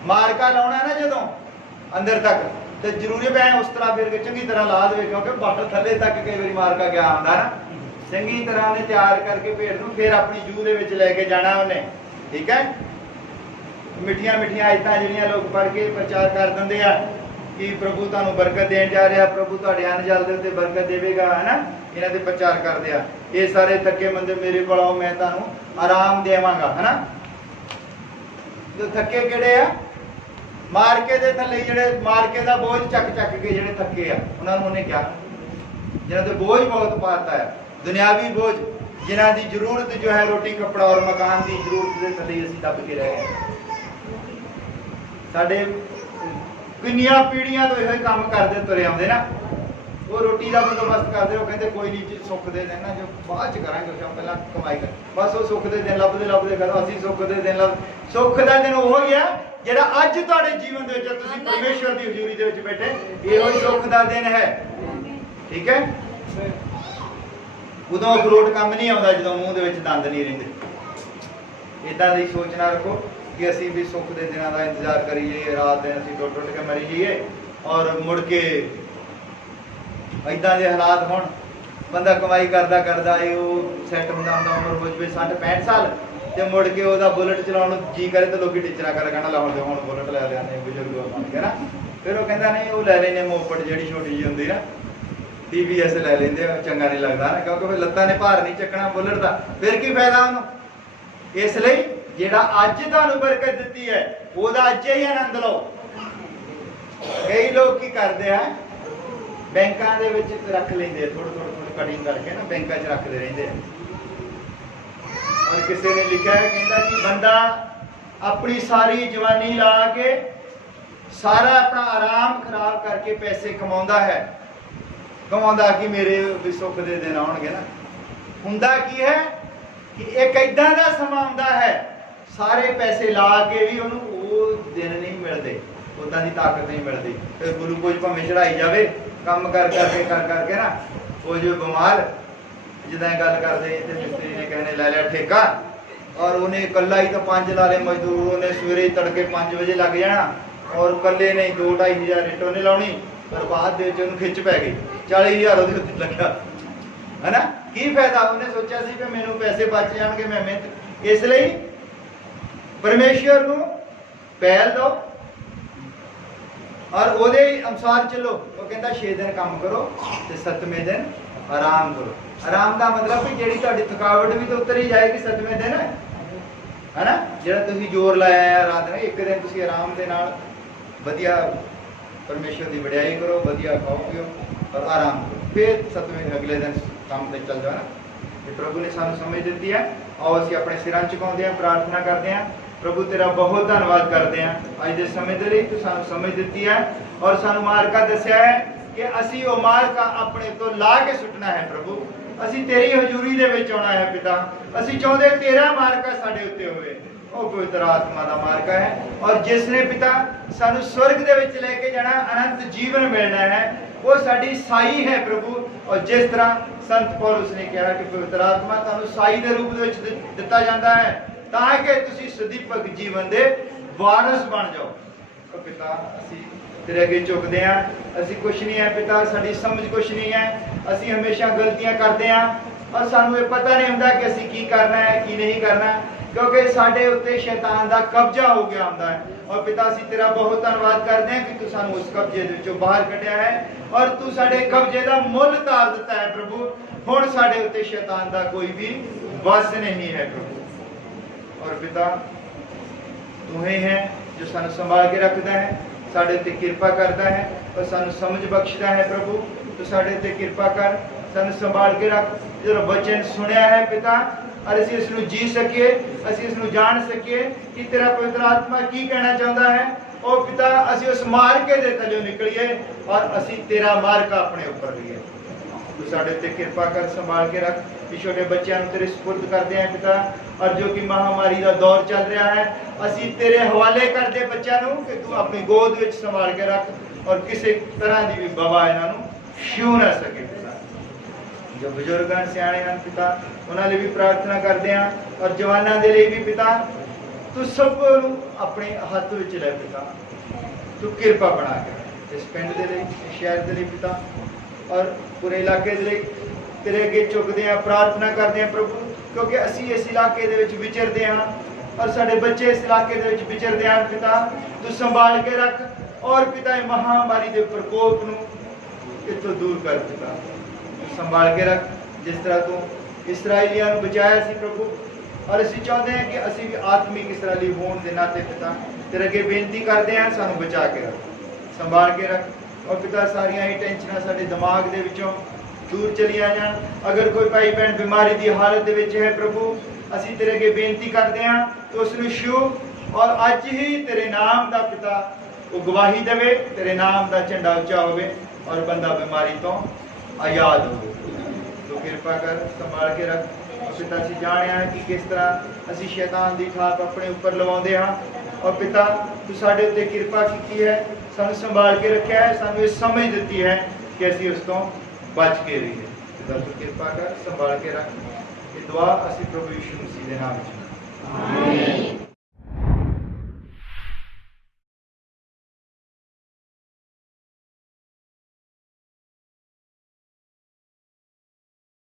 मार्का लाउणा ना जदों अंदर तक तो जरूरी पै उस तरह फिर चंगी तरह ला दे, क्योंकि बाहर थले तक कई बार मार्का गया हुंदा ना, चंगी तरह ने तैयार करके भेड़ नूं फिर अपनी जूह दे विच लैके जाना उन्हें। ठीक है, मिठियां मिठियां आयतां जिहड़ियां लोग पढ़ के प्रचार कर दिंदे आ कि प्रभु तुहानूं बरकत देण जा रहा, प्रभु तुहाडे अन्न जल दे उत्ते बरकत देवेगा, है ना, इन्हां दे प्रचार करदे आ। ये सारे थके मंदे मेरे कोल आओ मैं तुहानूं आराम देवांगा, है ना। तो थके किहड़े आ? मार्के दे थल्ले जिहड़े मार्के दा बोझ चक चक के जिहड़े थके आ उन्हां नूं उहने क्या जिन्हां ते बोझ बहुत पाता है, दुनियावी बोझ, जिन्हां दी जरूरत जो है रोटी कपड़ा और मकान की जरूरत दे थल्ले असीं दब के रह गए। साडे किन्नियां पीढ़ियां तो इहो काम करदे तुरे आउंदे ना, वो रोटी का बंदोबस्त करते हो, कहते कोई नहीं जी सुख दे दिन ना जो बाद च करांगे, पहला कमाई कर, बस वो सुख दे दिन लभदे लभदे करो असीं सुख दे दिन सुख का दिन वो ही है जिहड़ा अज तुहाडे जीवन दे विच तुसीं परमेश्वर दी हजूरी दे विच बैठे, इहो ही सुख का दिन है। ठीक है, उदों अखरोट काम नहीं आउंदा जदों मूँह दे विच दंद नहीं रहिंदे। इदां दी सोच ना रखो कि असीं भी सुख दे दिनां दा इंतजार करिए, रात दिन असीं टुट टुट के मरी जाइए और मुड़ के इदां दे हालात होण, बंदा कमाई करदा करदा सैट हुंदा हुंदा उमर हो जावे 60-65 साल ते मुड़ के ओहदा बुलेट चलाउण जी करे तो लोग टीचरा कर कहना लाउण दे हुण बुलेट लै लिआने बजुर्ग बन के ना, फिर वो कहंदा नहीं वो लै लैने मोपड़ जिहड़ी छोटी जी हुंदी ना TVS लै लैंदे, चंगा नहीं लगदा ना, क्योंकि फिर लत्तां ने भार नहीं चकना बुलेट दा, फिर की फायदा उहनूं। इसलिए जिहड़ा अज तुहानूं बरकत दित्ती है ओहदा अज ही आनंद लो। कई लोग की करदे आ बैंकां दे विच रख लेंदे, थोड़ी थोड़ी कटिंग करके ना बैंकां च रखते रहंदे। और किसी ने लिखा है कहता कि बंदा अपनी सारी जवानी ला के सारा अपना आराम खराब करके पैसे कमाਉਂਦਾ है, कमाਉਂਦਾ कि मेरे भी सुख दे दिन आउणगे ना। हुंदा की है कि एक इदां दा समा आउंदा है सारे पैसे ला के भी ਉਹਨੂੰ ਉਹ दिन नहीं मिलते, उदां दी ताकत नहीं मिलती। फिर ग्लूकोज भावें चढ़ाई जावे काम कर करके ना, वो जो बीमार जिदा गल करते इतने मिस्त्री ने कहने लै लिया ठेका और उन्हें कला ही तो 5 ला ले मजदूर, उन्हें सवेरे तड़के 5 बजे लग जाना और कले ने 2-2.5 हज़ार रेट उन्हें लानी और बाद खिच पै गई 40,000 उत्ते लग्या है ना। की फायदा? उन्हें सोचा सी कि मैनू पैसे बच जाएंगे, मैं मेहनत। इसलिए परमेश्वर को पहल दो और ਉਹਦੇ अनुसार चलो। वो कहता 6 दिन काम करो ਤੇ 7वें दिन आराम करो। आराम का मतलब भी ਜਿਹੜੀ ਤੁਹਾਡੀ थकावट भी तो उतर ही जाएगी 7वें दिन, है ना। ਜਿਹੜਾ ਤੁਸੀਂ ਜ਼ੋਰ ਲਾਇਆ ਹੈ ਰਾਤ ਨੂੰ, ਇੱਕ ਦਿਨ ਤੁਸੀਂ ਆਰਾਮ ਦੇ ਨਾਲ ਵਧੀਆ परमेश्वर की वड्याई करो, ਵਧੀਆ खाओ पियो और आराम करो, फिर 7वें अगले दिन काम ਤੇ ਚੱਲ ਜਾਣਾ। ਤੇ प्रभु ने सानू समझ ਦਿੱਤੀ है। आओ ਅਸੀਂ ਆਪਣੇ ਸਿਰਾਂ ਝੁਕਾਉਂਦੇ ਹਾਂ, प्रार्थना करते हैं। प्रभु तेरा बहुत धन्यवाद करते हैं अज के समय के लिए, तू सानू समझ दी है और सानू मार्का दसिया है कि असी वो मार्का अपने तो ला के सुटना है। प्रभु असी तेरी हजूरी दे विच आउणा है पिता, असी चाहते तेरा मार्का साडे उत्ते होवे, वो पवित्र आत्मा का मार्का है। और जिसने पिता सानू स्वर्ग दे विच लेके जाना, अनंत जीवन मिलना है, वो साडी साई है प्रभु। और जिस तरह संत पौलुस ने कहा कि पवित्र आत्मा तुहानू साई के रूप दे विच दिता जाता है ताकि तुसी सदीपक जीवन दे वारस बन जाओ। तो पिता असी तेरे अगे झुकदे हां, असी कुछ नहीं है पिता, साडी समझ कुछ नहीं है, असी हमेशा गलतियां करते हैं और सानू ये पता नहीं हुंदा कि असी की करना है की नहीं करना, क्योंकि साडे उत्ते शैतान दा कब्जा हो गया हुंदा है। और पिता असी तेरा बहुत धन्यवाद करते हैं कि तू सानू उस कब्जे दे विचों बाहर कढिया है और तू साडे कब्जे दा मुल तार दिता है प्रभु। हुण साडे उत्ते शैतान दा कोई भी वस नहीं है प्रभु। और पिता तू ही है जो सानू संभाल के रखता है, साडे ते कृपा करता है और सानू समझ बख्शदा है प्रभु। तो साडे ते कृपा कर, सानू संभाल के रख, जो वचन सुनिया है पिता, और असीं इसनू जी सकिए, असीं इसनू जान सकिए कि तेरा पवित्र आत्मा की कहना चाहता है। और पिता असीं उस मार्के दे तलों निकलिए और असीं तेरा मार्का अपने ऊपर लिए। तू साडे ते कृपा कर, संभाल के रख। छोटे बच्चों तेरे सुपुर्द करते हैं पिता, और जो कि महामारी का दौर चल रहा है असी तेरे हवाले कर दे बच्चों कि तू अपनी गोद विच संभाल के रख और किसी तरह की भी बवा इन्हों छू ना सके पिता। जो बुजुर्ग हैं सियाणे हैं पिता, उन्होंने भी प्रार्थना करते हैं और जवानों के लिए भी पिता तू सब अपने हाथ विच ले पिता, तू कृपा बना के इस पिंड के लिए, इस शहर के लिए पिता और पूरे इलाके के लिए तेरे अगे झुकते हैं, प्रार्थना करते हैं प्रभु, क्योंकि असी इस इलाके दे विच विचरते हैं और साडे बच्चे इस इलाके दे विच विचरते हैं पिता। तू संभाल के रख और पिता महामारी के प्रकोप नूं इत्थों दूर कर पिता, तू संभाल के रख। जिस तरह तू इसराइलियां नूं बचाया सी प्रभु, और असी चाहते हैं कि असी भी आत्मिक इसराइली होने के नाते पिता तेरे अगे बेनती करते हैं, सानू बचा के रख, संभाल के रख। और पिता सारियां ही टेंशनां साडे दिमाग दे विचों दूर चली आ जान। अगर कोई भाई बहन बीमारी की हालत दे विच है प्रभु, असी तेरे अगे बेनती करते हैं तो उसनूं छू और अज ही तेरे नाम का पिता वो गवाही देवे, तेरे नाम का झंडा उच्चा होवे और बंदा बीमारी तो आजाद हो। तो कृपा कर, संभाल के रख। पिता असी जाणिया है कि किस तरह असी शैतान की थाप अपने उपर लवाउंदे हां, और पिता तू साडे उत्ते कृपा की है, सानू संभाल के रखा है, सानू ये समझ दी है कि असी उस तो बच के रहिए। पिता तू कृपा कर, संभाल के रख। ये दुआ असी प्रभु यीशु मसीह के नाम में।